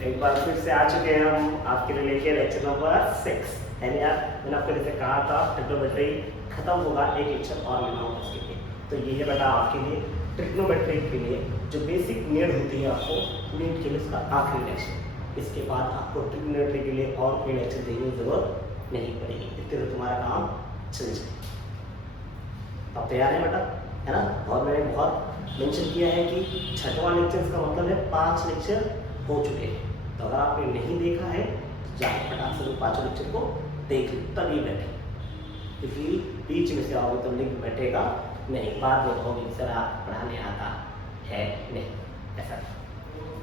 एक बार फिर से आ चुके हैं हम आपके लिए लेके लेक्चर नंबर 6 है ना यार। मैंने आपको जैसे कहा था ट्रिग्नोमेट्री खत्म होगा, एक लेक्चर और लेना होगा उसके लिए। तो ये है बेटा आपके लिए ट्रिग्नोमेट्री के लिए जो बेसिक नीड होती है आपको नीड के लिए उसका आखिरी लेक्चर। इसके बाद आपको ट्रिग्नोमेट्री के लिए और कोई लेक्चर देने की जरूरत नहीं पड़ेगी, इतने तो तुम्हारा काम चल जाए। अब तैयार है बेटा, है ना। और मैंने बहुत मेंशन किया है कि छठवां लेक्चर का मतलब है 5 लेक्चर हो चुके हैं। तो अगर आपने नहीं देखा है तो जाके फटाक से 5 लेक्चर को देख लो, तभी बैठे, क्योंकि बीच में से आओगे तो लिंक बैठेगा नहीं, बाद में कहोगे सर आप पढ़ाने आता है नहीं, ऐसा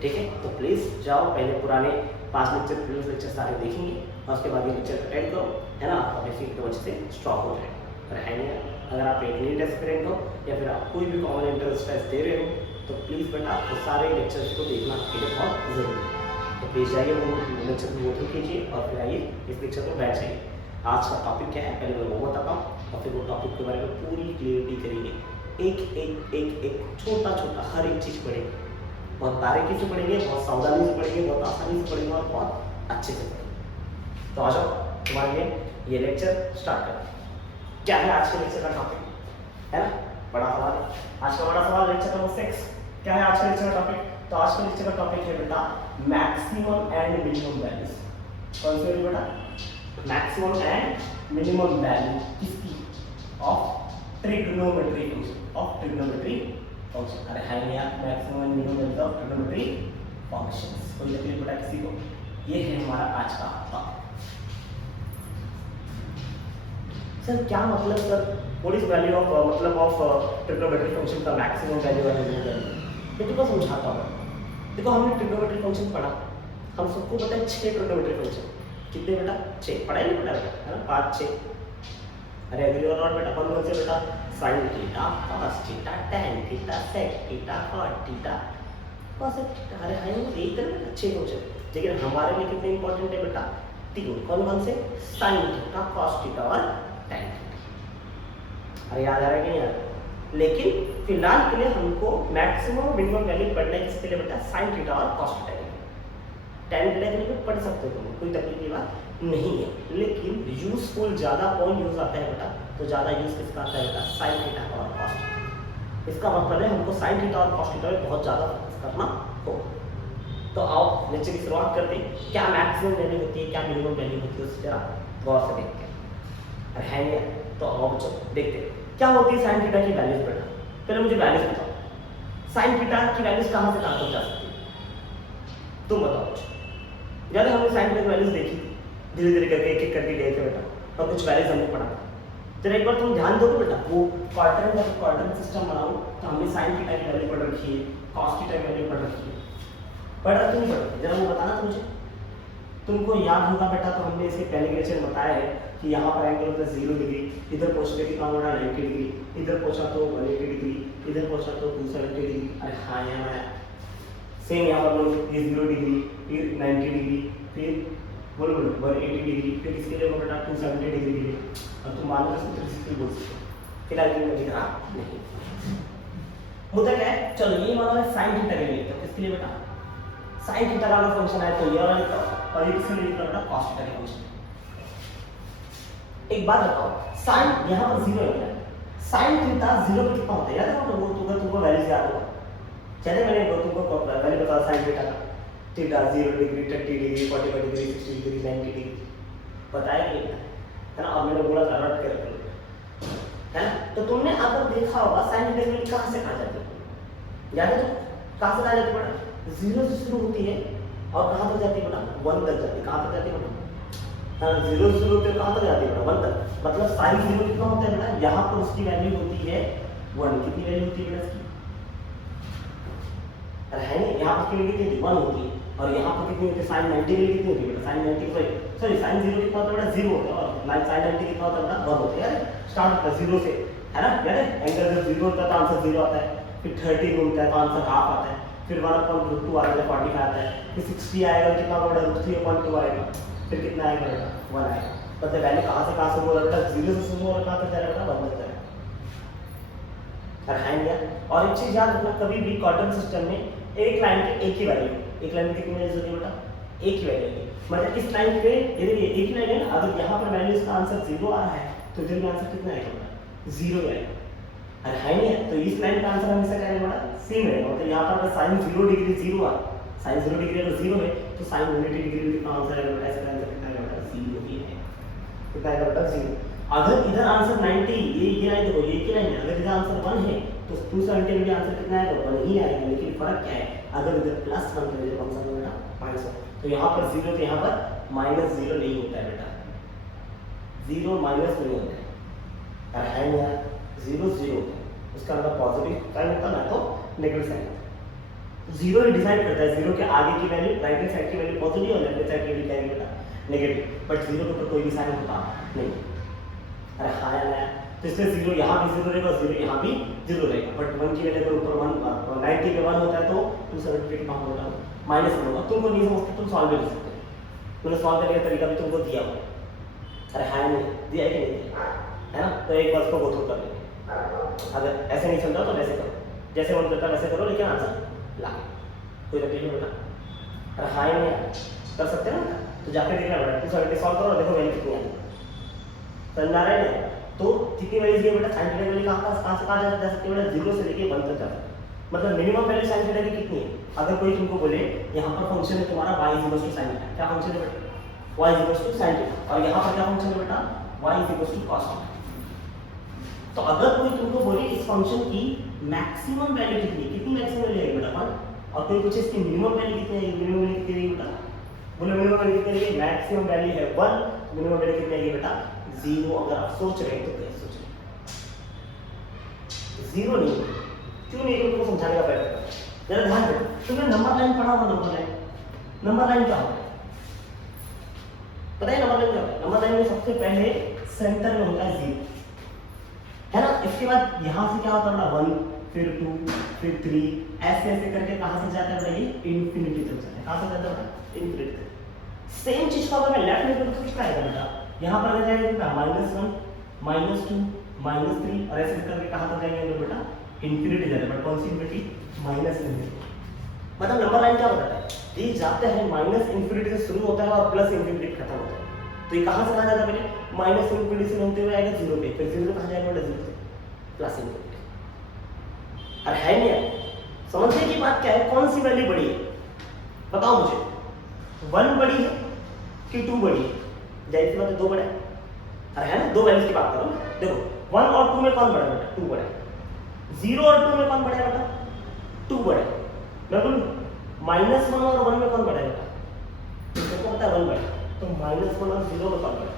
ठीक है। तो प्लीज़ जाओ, पहले पुराने 5 लेक्चर प्रीवियस लेक्चर सारे देखेंगे और उसके बाद ये लेक्चर अटेंड करो, है ना। आपका बेसिक एकदम अच्छे से स्ट्रॉन्ग हो जाए। और है नहीं, अगर आप एक नीट एस्पिरेंट हो या फिर आप कोई भी कॉमन एंट्रेंस टेस्ट दे रहे हो तो प्लीज़ बेटा आपको सारे लेक्चर्स को देखना आपके लिए बहुत ज़रूरी है। तो प्लीज़ जाइए वो लेक्चर को नोट कीजिए और फिर आइए इस लेक्चर में बैठ जाइए। आज का टॉपिक क्या है पहले मैं वो बताता हूँ और फिर वो टॉपिक के बारे में पूरी क्लियरिटी करेंगे। एक छोटा छोटा हर एक चीज़ पढ़ेंगे, बहुत बारीकी से पढ़ेंगे, बहुत सावधानी से पढ़ेंगे, बहुत आसानी से पढ़ेंगे और बहुत अच्छे से पढ़ेंगे। तो आ जाओ, तुम्हारे लिए ये लेक्चर स्टार्ट करें। क्या है आज के लेक्चर का टॉपिक, है ना। बड़ा सवाल है आज का, बड़ा सवाल लेक्चर नंबर 6 क्या है आज के लेक्चर का टॉपिक। तो आज के लेक्चर का टॉपिक है बेटा मैक्सिमम एंड मिनिमम वैल्यूज। कौन सी बेटा, मैक्सिमम एंड मिनिमम वैल्यू किसकी, ऑफ ट्रिग्नोमेट्री फंक्शन। अरे है यार, maximum and minimum values of trigonometry functions. कोई तकलीफ बेटा किसी को, ये है हमारा आज का टॉपिक। सर क्या मतलब sir, what is value of मतलब ऑफ ट्रिग्नोमेट्री फंक्शन का मैक्सिमम वैल्यू और मिनिमम वैल्यू। मैं तुमको समझाता हूँ। देखो हमने ट्रिग्नोमेट्री फंक्शन पढ़ा, हम सबको पता है 6 ट्रिग्नोमेट्री फंक्शन। कितने बेटा, 6 पढ़ा ही नहीं पढ़ा बेटा, है ना, 5 6। अरे एग्री और नॉट बेटा, कौन से बेटा, sin theta, cos theta, tan theta, sec theta, cot theta, cosec theta. अरे है वो एक तरह बेटा 6 फंक्शन, लेकिन हमारे लिए कितने इंपॉर्टेंट है बेटा, 3। कौन से, sin थीटा, cos थीटा और tan थीटा। अरे याद आ रहा है कि नहीं यार। लेकिन फिलहाल के लिए हमको मैक्सिमम मिनिमम वैल्यू पढ़ना है किसके लिए बेटा, sin थीटा और cos थीटा के लिए। tan थीटा के लिए पढ़ सकते हो तुम, कोई तकलीफ की बात नहीं है। लेकिन यूजफुल ज़्यादा कौन यूज आता है बेटा, तो ज़्यादा यूज किसका आता है बेटा, sin थीटा और cos थीटा। इसका मतलब है हमको sin थीटा और cos थीटा में बहुत ज़्यादा फोकस करना होगा। तो आओ लेक्चर की शुरुआत करते हैं। क्या मैक्सिमम वैल्यू होती है, क्या मिनिमम वैल्यू होती है, उससे जरा गौर से देखते हैं। अरे है नहीं, तो आओ बच्चों देखते हैं क्या होती है sin थीटा की वैल्यूज बेटा। पहले मुझे वैल्यूज बताओ, sin थीटा की वैल्यूज कहाँ से कहाँ तक जा सकती है, तुम बताओ मुझे। याद है हमने sin थीटा की वैल्यूज देखी, धीरे धीरे करके एक एक करके गए थे बेटा, और कुछ वैल्यूज हमने पढ़ा। तो एक बार तुम ध्यान दो बेटा, वो क्वाड्रेंट सिस्टम बनाओ तो हमने sin थीटा की वैल्यू पढ़ रखी है, cos थीटा की वैल्यू पढ़ रखी है, पढ़ रखी नहीं पढ़, जरा मुझे बताना मुझे। तुमको याद होगा बेटा, तो हमने इसके पहले लेक्चर में बताया है कि यहाँ पर एंगल होता है 0 डिग्री, इधर पहुँचने की काम होना 90 डिग्री, इधर पहुँचा तो 180 डिग्री, इधर पहुँचा तो 270 डिग्री। अरे हाँ यहाँ है सेम, यहाँ पर बोलो ये 0 डिग्री, फिर 90 डिग्री, फिर बोलो 180 डिग्री, फिर इसके लिए बेटा 270 डिग्री के लिए। अब तुम मान लो 360 बोल सकते हो, फिलहाल के लिए दिखा नहीं। मुद्दा क्या है, चलो ये मानो है sin थीटा के लिए, तो किसके लिए बेटा, sin थीटा का फंक्शन है तो ये वाला लिखता हूँ, और ये किसके लिए लिखता बेटा, cos थीटा का फंक्शन। एक बात बताओ, sin यहाँ पर 0 है, sin थीटा 0 पे कितना होता है याद है, वो तुमको वैल्यूज याद होगा। चलिए मैंने तुमको वैल्यू बताया sin थीटा का, theta 0 degree, 30 degree, 45 degree, 60 degree, 90 degree बताया कि है ना। और मैंने बोला था रट के रख लो, है ना। तो तुमने अगर देखा होगा sin थीटा की वैल्यू कहाँ से कहाँ जाती है, याद है तो कहाँ से कहाँ जाती है बेटा, 0 से शुरू होती है और कहाँ तक जाती है बेटा, 1 तक जाती है। कहाँ तक जाती है बेटा, 0 से शुरू होती है, कहाँ तक जाती है बेटा, 1 तक। मतलब sin 0 कितना होता है बेटा, यहाँ पर उसकी वैल्यू होती है 1। कितनी वैल्यू होती है बेटा इसकी, अरे है नहीं, यहाँ पर कितनी होती है 1 होती है, और यहाँ पर कितनी होती है sin 90 की कितनी होती है बेटा, sin 90 सॉरी sin 0 कितना होता है बेटा, 0 होता है, और sin 90 कितना होता है बेटा, 1 होता है। यार स्टार्ट होता है 0 से, है ना। याद है एंगल जब 0 होता है तो आंसर 0 आता है, फिर 30 घूमता है तो आंसर हाफ आता है, फिर 1/2 आता है 45 आता है, फिर 60 आएगा कितना बेटा, 3/2 आएगा, फिर कितना आएगा बेटा, 1 आएगा। मतलब वैल्यू कहाँ से कहाँ से बोला बेटा, 0 से शुरू हो रहा, कहाँ तक जा रहा है बेटा, 1 तक जा रहा है। और एक चीज याद रखना, कभी भी क्वाड्रेंट सिस्टम में एक लाइन की एक ही वैल्यू, एक लाइन में कितनी वैल्यूज होती है बेटा? एक ही वैल्यू है। मतलब इस लाइन पे ये देखिए एक ही लाइन है ना, अगर यहाँ पर वैल्यू इसका आंसर 0 आ रहा है तो इधर भी आंसर कितना आएगा बेटा? 0 आएगा। अरे है नहीं है तो इस लाइन का आंसर हमेशा क्या रहेगा बेटा? सेम रहेगा। मतलब यहाँ पर अगर साइन 0 डिग्री 0 आ, साइन 0 डिग्री अगर 0 है तो साइन 180 डिग्री में कितना आंसर आएगा बेटा? इसका आंसर कितना आएगा बेटा? 0 ही है। कितना आएगा बेटा? 0। अगर इधर आंसर 90, ये लाइन देखो, ये की लाइन है, अगर इधर आंसर 1 है तो 270 में आंसर कितना आएगा? 1 ही आएगा। लेकिन फर्क क्या है, अगर इधर +1 तो इधर फंक्शन में बेटा -1, तो यहाँ पर 0 तो यहाँ पर -0 नहीं होता है बेटा, 0 माइनस नहीं होता है। अरे है यार, 0 0 होता है, उसका मतलब पॉजिटिव साइन होता है ना तो नेगेटिव साइन होता है। 0 ही डिसाइड करता है 0 के आगे की वैल्यू, राइट हैंड साइड की वैल्यू पॉजिटिव और लेफ्ट हैंड साइड की वैल्यू क्या है बेटा? नेगेटिव। बट 0 के ऊपर कोई भी साइन होता नहीं। अरे हाँ यार, तो इसलिए 0 यहाँ भी 0 रहेगा, 0 यहाँ भी 0 रहेगा। बट 1 की वैल्यू पर ऊपर 1 90 पे 1 होता है तो 270 का होगा -1 होगा। तुमको नहीं समझते तुम सॉल्व भी कर सकते हो, मैंने सॉल्व करने का तरीका भी तुमको दिया हुआ। अरे हाँ नहीं दिया है कि नहीं दिया है ना? तो एक बार उसको गो थ्रू कर लेंगे। अगर ऐसे नहीं समझा तो वैसे करो, जैसे मन करता है वैसे करो, लेकिन आंसर ला कोई तकलीफ नहीं बेटा। अरे हाँ नहीं कर सकते ना, तो जाके देखना बेटा 270 सॉल्व करो, देखो वैल्यू कितनी आई। समझ आ रहा है? तो कितनी वैल्यू है बेटा? साइन थीटा की वैल्यू कहाँ से कहाँ जा सकती है बेटा? 0 से लेके 1 तक जा सकती है। मतलब मिनिमम वैल्यू साइन थीटा की कितनी है? अगर कोई तुमको बोले यहाँ पर फंक्शन है तुम्हारा y equal to sine theta, क्या फंक्शन है बेटा? y equal to sine theta, और यहाँ पर क्या फंक्शन है बेटा? y equal to cos theta. तो अगर कोई तुमको बोले इस फंक्शन की मैक्सिमम वैल्यू कितनी है, कितनी मैक्सिमम वैल्यू है बेटा 1, और कोई पूछे इसकी मिनिमम वैल्यू कितनी है, मिनिमम वैल्यू कितनी है बेटा? बोले मिनिमम वैल्यू कितनी है? मैक्सिमम वैल्यू है 1, मिनिमम वैल्यू कितनी है बेटा? 0। अगर आप सोच रहे हैं तो कैसे सोच रहे हैं? 0 नहीं, क्यों नहीं? तुमको समझाने का प्रयत्न करो, जरा ध्यान दो। तुमने नंबर लाइन पढ़ा होगा, नंबर लाइन क्या होता है पता है? नंबर लाइन क्या होता है? नंबर लाइन में सबसे पहले सेंटर में होता है 0, है ना? इसके बाद यहाँ से क्या होता है? 1, फिर 2, फिर 3, ऐसे ऐसे करके कहाँ से जाता है? ये इंफिनिटी तक जाता है। कहाँ से जाता है? इंफिनिटी। सेम चीज का अगर मैं लेफ्ट में करूँ तो कितना आएगा बेटा? यहाँ पर आ जाएगा बेटा -1, -2, -3, और ऐसे करके कहाँ तक जाएंगे बेटा? इंफिनिटी जाता है। बट कौन सी इंफिनिटी? -इंफिनिटी। मतलब नंबर लाइन क्या बताता है? ये जाते हैं -इंफिनिटी से शुरू होता है और +इंफिनिटी खत्म होता है। तो ये कहाँ से कहाँ जाता है पहले? -इंफिनिटी से होते हुए आएगा 0 पे, फिर 0 कहाँ जाएगा बेटा? 0 से +इंफिनिटी। अरे है नहीं है? समझने की बात क्या है? कौन सी वैल्यू बड़ी है बताओ मुझे? 1 बड़ी है कि 2 बड़ी है? जाहिर सी बात है 2 बड़ा है। अरे है ना? 2 वैल्यूज की बात करो, देखो 1 और 2 में कौन बड़ा है बेटा? 2 बड़ा है। 0 और 2 में कौन बड़ा है बेटा? 2 बड़ा है। मैं बोलूं -1 और 1 में कौन बड़ा है बेटा? तुमको पता है 1 बड़ा है, तो -1 और 0 में कौन बड़ा है?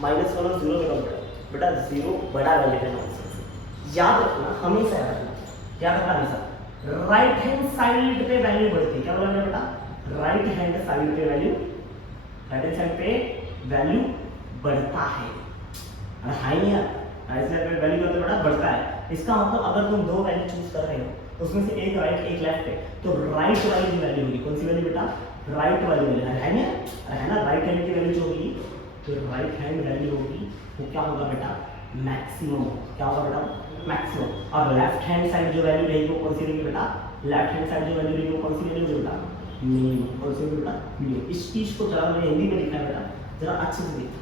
-1 और 0 में कौन बड़ा है बेटा? 0 बड़ा वैल्यू है आंसर से। याद रखना, हमेशा याद रखना, याद रखना हमेशा। राइट हैंड साइड पे वैल्यू बढ़ती है, क्या बोला बेटा? राइट हैंड साइड पे वैल्यू, राइट हैंड साइड पे वैल्यू बढ़ता है। अरे हाई नहीं यार, राइट साइड पे वैल्यू तो बड़ा बढ़ता है। इसका मतलब अगर तुम 2 वैल्यू चूज कर रहे हो उसमें से एक राइट एक लेफ्ट है, तो राइट वाली की वैल्यू होगी कौन सी वैल्यू बेटा? राइट वाली वैल्यू है ना? है ना? राइट हैंड की वैल्यू जो होगी, तो राइट हैंड वैल्यू होगी वो क्या होगा बेटा? मैक्सिमम। क्या होगा बेटा? मैक्सिमम। और लेफ्ट हैंड साइड जो वैल्यू रहेगी वो कौन सी रहेगी बेटा? लेफ्ट हैंड साइड जो वैल्यू रहेगी वो कौन सी वैल्यू होगी बेटा? मिनिमम। कौन सी बेटा? मिनिमम। इस चीज को जरा मैंने हिंदी में लिखा है बेटा, जरा अच्छे से देखो।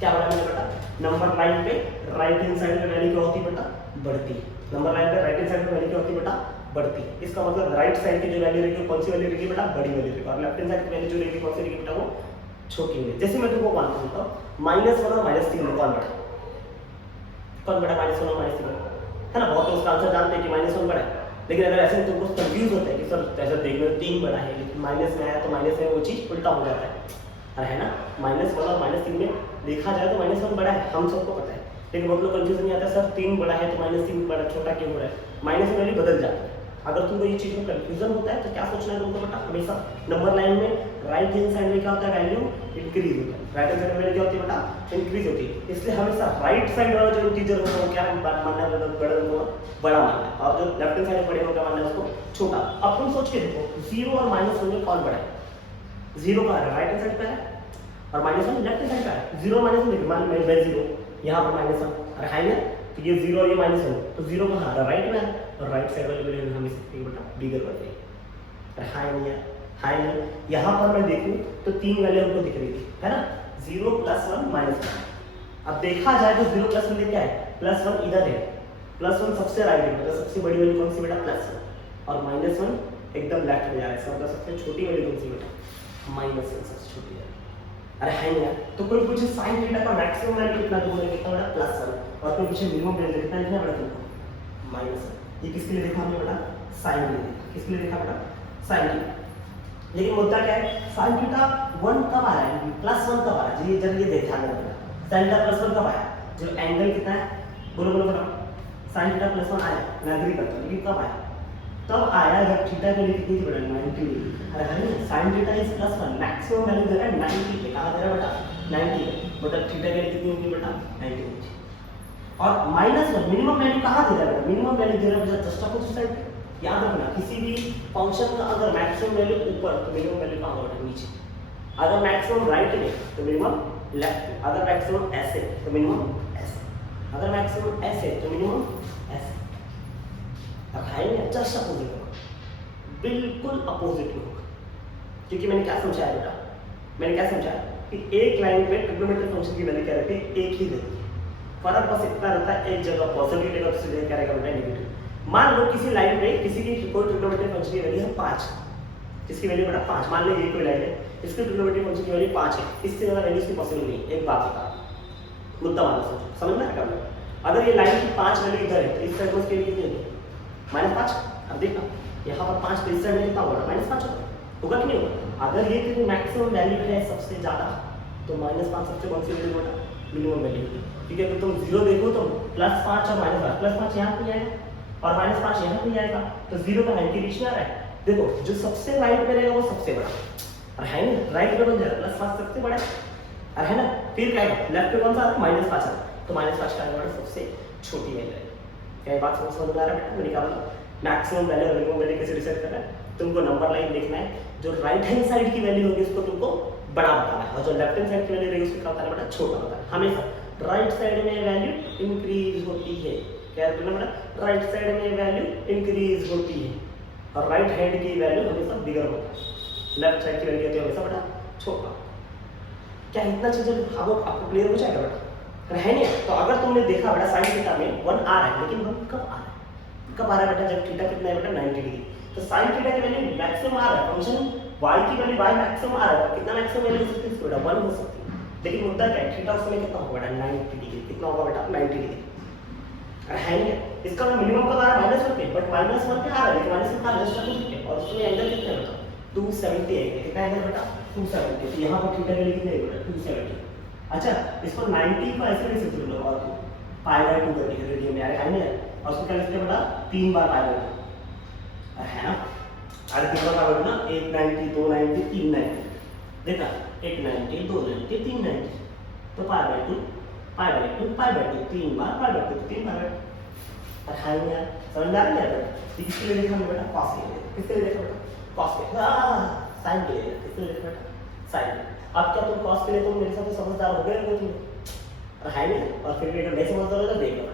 क्या बोला मैंने बेटा? नंबर लाइन पे राइट हैंड साइड पे वैल्यू क्या होती है बेटा? बढ़ती है। नंबर लाइन पे राइट हैंड साइड पे वैल्यू क्या होती है बेटा? बढ़ती है। इसका मतलब राइट साइड की जो वैल्यू रहेगी कौन सी वैल्यू रहेगी बेटा? बड़ी वैल्यू रहेगी, और लेफ्ट हैंड साइड की वैल्यू जो रहेगी कौन सी रहेगी बेटा? वो छोटी वैल्यू। जैसे मैं तुमको मान बोलता हूं -1 और -3 में कौन बड़ा? कौन बड़ा? -1 और -3 है ना? बहुत लोग उसका आंसर जानते हैं कि -1 बड़ा है, लेकिन अगर ऐसे तुमको कंफ्यूज होता है कि सर ऐसा देखने में 3 बड़ा है, लेकिन माइनस में आया तो माइनस में वो चीज उल्टा हो जाता है। अरे है ना? -1 और -3 में देखा जाए तो -1 बड़ा है, हम सबको पता है, लेकिन बहुत लोग कंफ्यूजन नहीं आता सर 3 बड़ा है तो -3 बड़ा छोटा क्यों हो रहा है? माइनस में वैल्यू बदल जाती है। अगर तुमको ये चीज में कंफ्यूजन होता है तो क्या सोचना है तुमको बेटा? हमेशा नंबर लाइन में राइट हैंड साइड में क्या होता है? वैल्यू इंक्रीज होता है। राइट हैंड साइड में वैल्यू क्या होती है बेटा? इंक्रीज होती है। इसलिए हमेशा राइट साइड वाला जो इंटीजर होता है वो क्या मानना है? बड़ा मानना है, और जो लेफ्ट हैंड साइड बड़े होगा मानना है उसको छोटा। अब तुम सोच के देखो 0 और -1 में कौन बड़ा है? 0 का राइट हैंड साइड पे है और -1 लेफ्ट हैंड साइड पे है। 0 -1 मान मैं 0 यहाँ पर -1, अरे है ना? तो ये 0 और ये -1, तो 0 कहाँ? राइट में है, और राइट साइड वाली वैल्यू हमें सकती है बेटा बिगर बढ़ जाएगी। हाई नहीं है, हाई नहीं। यहाँ पर मैं देखूँ तो 3 वैल्यू हमको दिख रही थी, है ना, 0 +1 -1। अब देखा जाए तो 0 + 1 क्या है, +1 इधर है, +1 सबसे राइट है, मतलब सबसे बड़ी वैल्यू कौन सी बेटा, +1, और -1 एकदम लेफ्ट में जा रहा है, इसका मतलब सबसे छोटी वैल्यू कौन सी बेटा, -1 सबसे छोटी है। अरे है नहीं यार, तो कोई पूछे sin थीटा का मैक्सिमम वैल्यू कितना, तो बोले कितना बेटा, +1, और कोई पूछे मिनिमम वैल्यू कितना, लिखना बेटा तुमको -1। ये किसके लिए देखा हमने बेटा, sin के लिए। किसके लिए देखा बेटा, sin थीटा। लेकिन मुद्दा क्या है, sin थीटा 1 कब आ रहा है, +1 कब आ रहा है, ये जब ये देखा गया बेटा, sin थीटा +1 कब आया, जो एंगल कितना है, बोलो बोलो बोलो, sin थीटा +1 आया, मैं एग्री करता हूं, लेकिन कब आया, तब आया जब थीटा की वैल्यू कितनी थी बेटा, 90 डिग्री। अरे है ना, sin theta is +1, maximum value दे रहा है 90 पे, कहां दे रहा है बेटा, 90 पे, मतलब थीटा की वैल्यू कितनी होगी बेटा, 90 होगी। और -1 मिनिमम वैल्यू कहां दे रहा है बेटा, मिनिमम वैल्यू दे रहा है जस्ट अपोजिट साइड पे। याद रखना, किसी भी फंक्शन का अगर मैक्सिमम वैल्यू ऊपर तो मिनिमम वैल्यू कहां होगा, नीचे। अगर मैक्सिमम राइट में तो मिनिमम लेफ्ट में, अगर मैक्सिमम ऐसे तो मिनिमम ऐसे, अगर मैक्सिमम ऐसे तो मिनिमम ऐसे। अब है ना, जस्ट अपोजिट होगा, बिल्कुल अपोजिट में होगा। क्योंकि मैंने क्या समझाया बेटा, मैंने क्या समझाया कि एक लाइन पे ट्रिग्नोमेट्रिक फंक्शन की वैल्यू क्या रहती है, एक ही रहती है, फर्क बस इतना रहता है, एक जगह पॉजिटिव रहेगा, दूसरी जगह क्या रहेगा बेटा, नेगेटिव। मान लो किसी लाइन पे किसी की कोई ट्रिग्नोमेट्रिक फंक्शन की वैल्यू है 5, इसकी वैल्यू बेटा 5, मान लो ये कोई लाइन है, इसकी ट्रिग्नोमेट्रिक फंक्शन की वैल्यू 5 है, इससे ज्यादा वैल्यू इसकी पॉसिबल नहीं है। एक बात बता, मुद्दा मान लो, समझ में आया, अगर ये लाइन की 5 वैल्यू इधर है तो इस साइड में उसकी वैल्यू कितनी होगी, -5। अब देखना यहाँ पर 5 तो इस साइड में कितना होगा, -5 होगा कि नहीं होगा। अगर ये तेरी मैक्सिमम वैल्यू है सबसे ज्यादा, तो -5 सबसे कौन सी वैल्यू होगा, मिनिमम वैल्यू। ठीक है, तो तुम 0 देखो तो +5 और -5, +5 यहाँ पे आएगा और -5 यहाँ पे आएगा, तो 0 का 90 नीचे आ रहा है। देखो जो सबसे राइट पे रहेगा वो सबसे बड़ा, और है ना, राइट पे बन जाएगा +5 सबसे बड़ा है, है ना। फिर क्या है, लेफ्ट पे कौन सा आता है, -5 आता है, तो -5 का आएगा सबसे छोटी वैल्यू है। क्या बात समझ में आ रहा है बेटा, मैंने क्या बोला, मैक्सिमम वैल्यू और मिनिमम वैल्यू कैसे डिसाइड करना है, तुमको नंबर लाइन देखना है, जो राइट हैंड साइड की वैल्यू होगी उसको तुमको बड़ा बताना है, और जो लेफ्ट हैंड साइड की वैल्यू रहेगी उसको क्या बताना है बेटा, छोटा बताना है। हमेशा राइट साइड में वैल्यू इंक्रीज होती है, क्या करना बेटा, राइट साइड में वैल्यू इंक्रीज होती है, और राइट हैंड की वैल्यू हमेशा बिगर होता है, लेफ्ट साइड की वैल्यू होती है हमेशा बेटा छोटा। क्या इतना चीजें आपको क्लियर हो जाएगा बेटा, है नहीं। तो अगर तुमने देखा बेटा sin थीटा में 1 आ रहा है, लेकिन 1 कब आ रहा है, कब आ रहा है बेटा, जब थीटा कितना है बेटा, 90 डिग्री। तो sin थीटा की वैल्यू मैक्सिमम आ रहा है, फंक्शन y की वैल्यू y मैक्सिमम आ रहा है, कितना मैक्सिमम वैल्यू हो सकती है बेटा, 1 हो सकती है। लेकिन मुद्दा क्या है, थीटा उस समय कितना होगा बेटा, 90 डिग्री, कितना होगा बेटा, 90 डिग्री। अरे है नहीं, इसका मिनिमम कब आ रहा है, -1 पे, बट -1 पे आ रहा है, लेकिन -1 का जस्ट अपोजिट है, और उसमें एंगल कितना है बेटा, 270 है, कितना एंगल बेटा, 270। तो यहाँ पर थीटा की वैल्यू कितनी है बेटा, 270। अच्छा, इसको 90 को ऐसे लिख सकते हो, और π/2 करके रेडियन में, है ना, और उसको क्या लिखते हैं बेटा, 3 बार π/2 है ना, अरे 3 बार π/2 ना, 190 290 390, देखा 190 290 390, तो π/2 π/2 π/2 3 बार π/2 तो 3 बार। है ना, समझ में आ रहा है। किसके लिए देखा बेटा, cos के लिए, किसके लिए देखा बेटा, cos के, sin के लिए, किसके लिए देखा बेटा, sin। अब क्या तुम cos के लिए तुम मेरे साथ समझदार हो गए हो तुम, है नहीं, और फिर भी अगर नहीं समझदार हो तो देख लो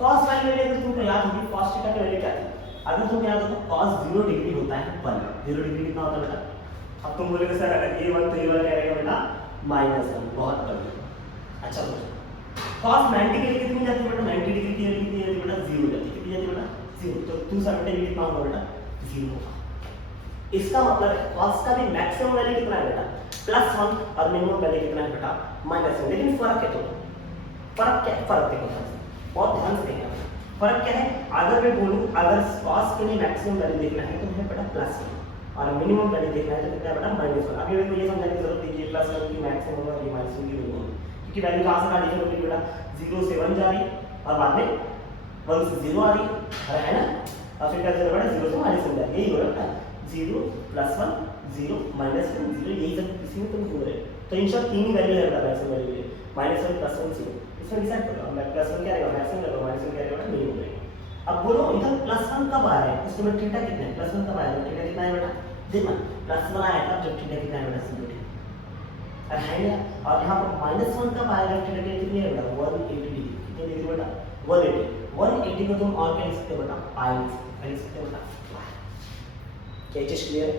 cos y वैल्यू अगर तुमको याद होगी, cos थीटा की वैल्यू क्या थी, अगर तुमको याद हो तो cos 0 डिग्री होता है 1, 0 डिग्री कितना होता है बेटा। अब तुम बोलोगे सर अगर ये 1 तो ये वाला क्या रहेगा बेटा, -1, बहुत बढ़िया। अच्छा बोलो, cos 90 के लिए कितनी जाती है बेटा, 90 डिग्री की वैल्यू कितनी जाती है बेटा, 0 जाती है, कितनी जाती है बेटा, 0, तो 270 डिग्री कितना होगा बेटा, 0 होगा। इसका मतलब है cos का भी मैक्सिमम वैल्यू कितना है बेटा, +1, और मिनिमम वैल्यू कितना है बेटा, -1। लेकिन फर्क है, तो फर्क क्या है, फर्क देखो बहुत ध्यान से देखना, फर्क क्या है। अगर मैं बोलूं अगर cos के लिए मैक्सिमम वैल्यू देखना है तो हमें बेटा +1, और मिनिमम वैल्यू देखना है तो कितना बेटा, -1। अभी मेरे को ये समझने की जरूरत है कि +1 की मैक्सिमम होगा, ये -1 की मिनिमम, क्योंकि वैल्यू कहां से कहां डिफर होगी बेटा, 0 से 1 जा रही और बाद में 1 से 0 आ रही है ना, और फिर क्या करेगा बेटा, 0 से -1 जा रही, यही होगा बेटा, 0 +1 0 -1 0, यही सब किसी में तुम घूम रहे। तो इन सब 3 वैल्यू है बेटा मैक्सिमम वैल्यू के लिए, -1 +1 0, इसमें डिसाइड करो +1 क्या रहेगा, मैक्सिमम रहेगा, -1 क्या रहेगा, मिनिमम रहेगा। अब बोलो इधर +1 कब आ रहा है, उस समय थीटा कितना है, +1 कब आया, थीटा कितना है बेटा, देखना +1 आया था जब थीटा कितना है बेटा, 0 डिग्री, है ना। और यहाँ पर -1 कब आएगा, थीटा कितनी है बेटा, 180 डिग्री, कितनी डिग्री बेटा, 180 को तुम और क्या लिख सकते हो बेटा, पाई लिख सकते हो बेटा। क्या चीज क्लियर है?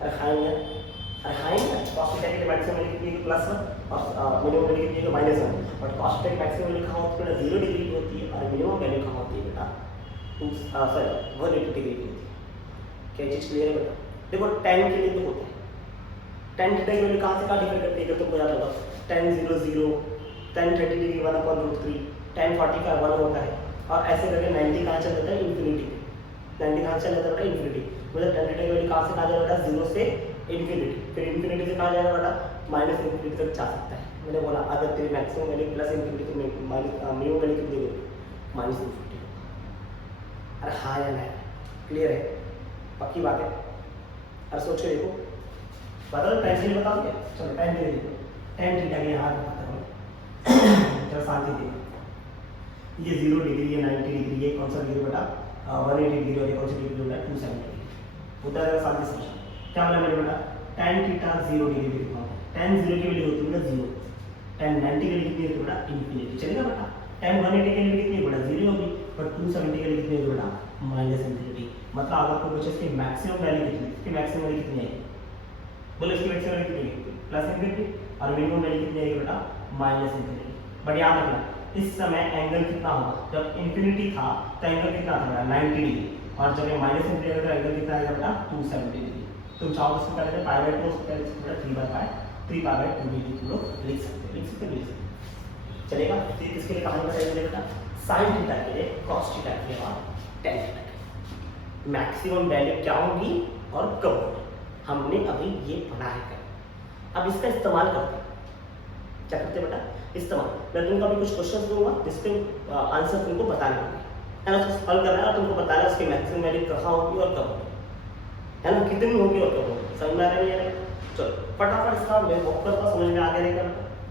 अरे हाँ यार, अरे हाँ यार, कॉस थीटा की मैक्सिमम वैल्यू कितनी है प्लस 1 और मिनिमम वैल्यू कितनी है माइनस 1। बट कॉस थीटा की मैक्सिमम वैल्यू कहाँ होती है बेटा? 0 डिग्री की होती है और मिनिमम वैल्यू कहाँ होती है बेटा? 180 डिग्री की होती है। क्या चीज क्लियर है बेटा? देखो tan के लिए तो होता है, tan थीटा की वैल्यू कहाँ से कहाँ डिफर करती है अगर तुमको याद होगा? tan 0 0, tan 30 डिग्री 1/√3, tan 45 1 होता है और ऐसे करके 90 कहाँ चल जाता है? इन्फिनिटी पे। 90 कहाँ चल जाता है बेटा? इन्फिनिटी। मतलब tan थीटा की वैल्यू कहाँ से कहाँ जाएगा बेटा? 0 से इन्फिनिटी, फिर इन्फिनिटी से कहाँ जाएगा बेटा? माइनस इन्फिनिटी तक जा सकता है। मैंने बोला अगर तेरी मैक्सिमम वैल्यू प्लस इन्फिनिटी तो मिनिमम वैल्यू कितनी होगी? Minus infinity. अरे हाँ या नहीं? क्लियर है? पक्की बात है? अरे सोच के देखो, बता दो टाइम के लिए बताओ क्या? चलो टाइम के लिए देखो, tan थीटा के यहाँ बताता हूँ। चलो शांति देखो, ये 0 डिग्री है, 90 डिग्री, ये कौन सा डिग्री बेटा? 180 डिग्री और ये कौन सा डिग्री बेटा? 270 डिग्री। उधर अगर शांति समझा क्या बोला मैंने बेटा? tan थीटा 0 डिग्री लिखा हूँ, tan 0 की वैल्यू होती है बेटा 0, tan 90 के लिए कितनी होती है बेटा? इन्फिनिटी। चलेगा बेटा? tan 180 के लिए कितनी है बेटा? 0 होगी, पर 270 के लिए कितनी होगी बेटा? Minus infinity. मतलब अगर कोई पूछे इसकी मैक्सिमम वैल्यू कितनी है, इसकी मैक्सिमम वैल्यू कितनी है? बोलो इसकी मैक्सिमम वैल्यू कितनी है? Plus infinity. और मिनिमम वैल्यू कितनी आएगी बेटा? Minus infinity. बट याद रखना इस समय एंगल कितना होगा? जब इन्फिनिटी था तो एंगल कितना था बेटा? 90 डिग्री, और जब ये माइनस इन्फिनिटी आएगा तो एंगल कितना आएगा बेटा? 270 डिग्री। तुम चाहो तो इसको पहले π/2 उसको पहले इसको बेटा 3/2 डिग्री तुम लोग लिख सकते हो। चलेगा? तो किसके लिए कहानी बताइए बेटा? sin थीटा के लिए, cos थीटा के लिए और tan थीटा के लिए मैक्सिमम वैल्यू क्या होगी और कब होगी, हमने अभी ये पढ़ा है। अब इसका इस्तेमाल करते हैं। क्या करते हैं बेटा? इस्तेमाल। मैं तुमको अभी कुछ क्वेश्चंस दूंगा जिसके आंसर तुमको बताने होंगे, है ना? उसको सॉल्व करना है और तुमको बताना है उसकी मैक्सिमम वैल्यू कहाँ होगी और कब होगी, है ना? कितनी होगी और कब होगी। समझ में आ रहा है यार? चलो फटाफट इसका मैं वॉक करता, समझ में आ गया रहेगा?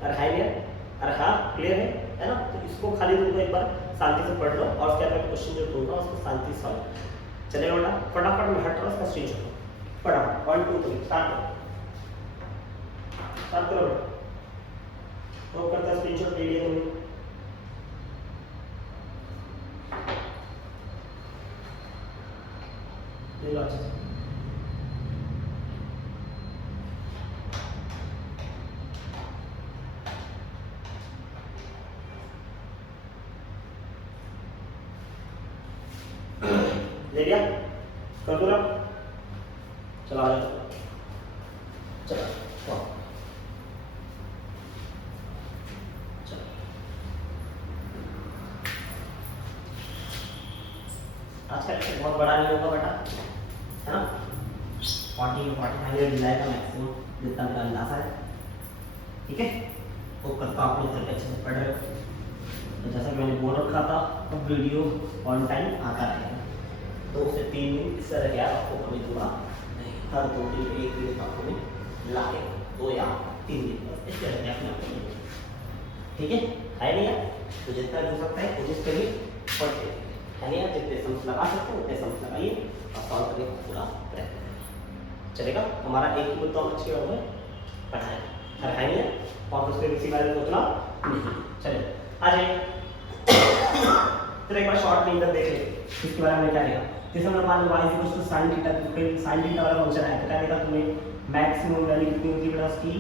अरे हाय यार, अरे हाँ क्लियर है ना? तो इसको खाली तुमको एक बार शांति से पढ़ लो और उसके बाद क्वेश्चन जो दूंगा उसको शांति से सॉल्व। चलेगा बेटा? फटाफट मैं हट रहा हूँ, इसका स्क्रीनशॉट फटाफट 1 2 3 स्टार्ट करो। स्टार्ट करो बेटा। तो करता स्क्रीनशॉट ले लिया तुमने? ले लो अच्छे से। ले लिया? कर दो ना? चला आ जाओ, चलो वाह, चलो आज का लेक्चर बहुत बड़ा नहीं होगा बेटा, है ना? 40-45 मिनट मिलाएगा मैक्सिमम, जितना मेरा अंदाजा है। ठीक है? वो करता हूँ अपने तरफ अच्छे से पढ़ रहे हो तो जैसा कि मैंने बोल रखा था तो वीडियो ऑन टाइम आता रहेगा, 2 से 3 दिन इस तरह क्या आपको कभी दूंगा नहीं, हर 2 दिन 1 दिन आपको मैं ला के 2 या 3 दिन बस इस तरह अपने आप। ठीक है नहीं यार? तो जितना हो सकता है कोशिश करिए पढ़ते है नहीं यार? जितने समझ लगा सकते हो उतने समझ लगाइए और सॉल्व करने का पूरा प्रयत्न करिए। चलेगा? हमारा एक ही मुद्दा अच्छे हो गए पढ़ाए, है नहीं यार? और उसके किसी बारे में सोचना नहीं। चलिए आ जाइए, फिर एक बार शॉर्ट में इधर देख ले इसके बारे में क्या लिखा। जैसे हमने मान लो y equal to sin theta, sin theta वाला फंक्शन है तो क्या देखा तुमने? मैक्सिमम वैल्यू कितनी होती है बेटा उसकी?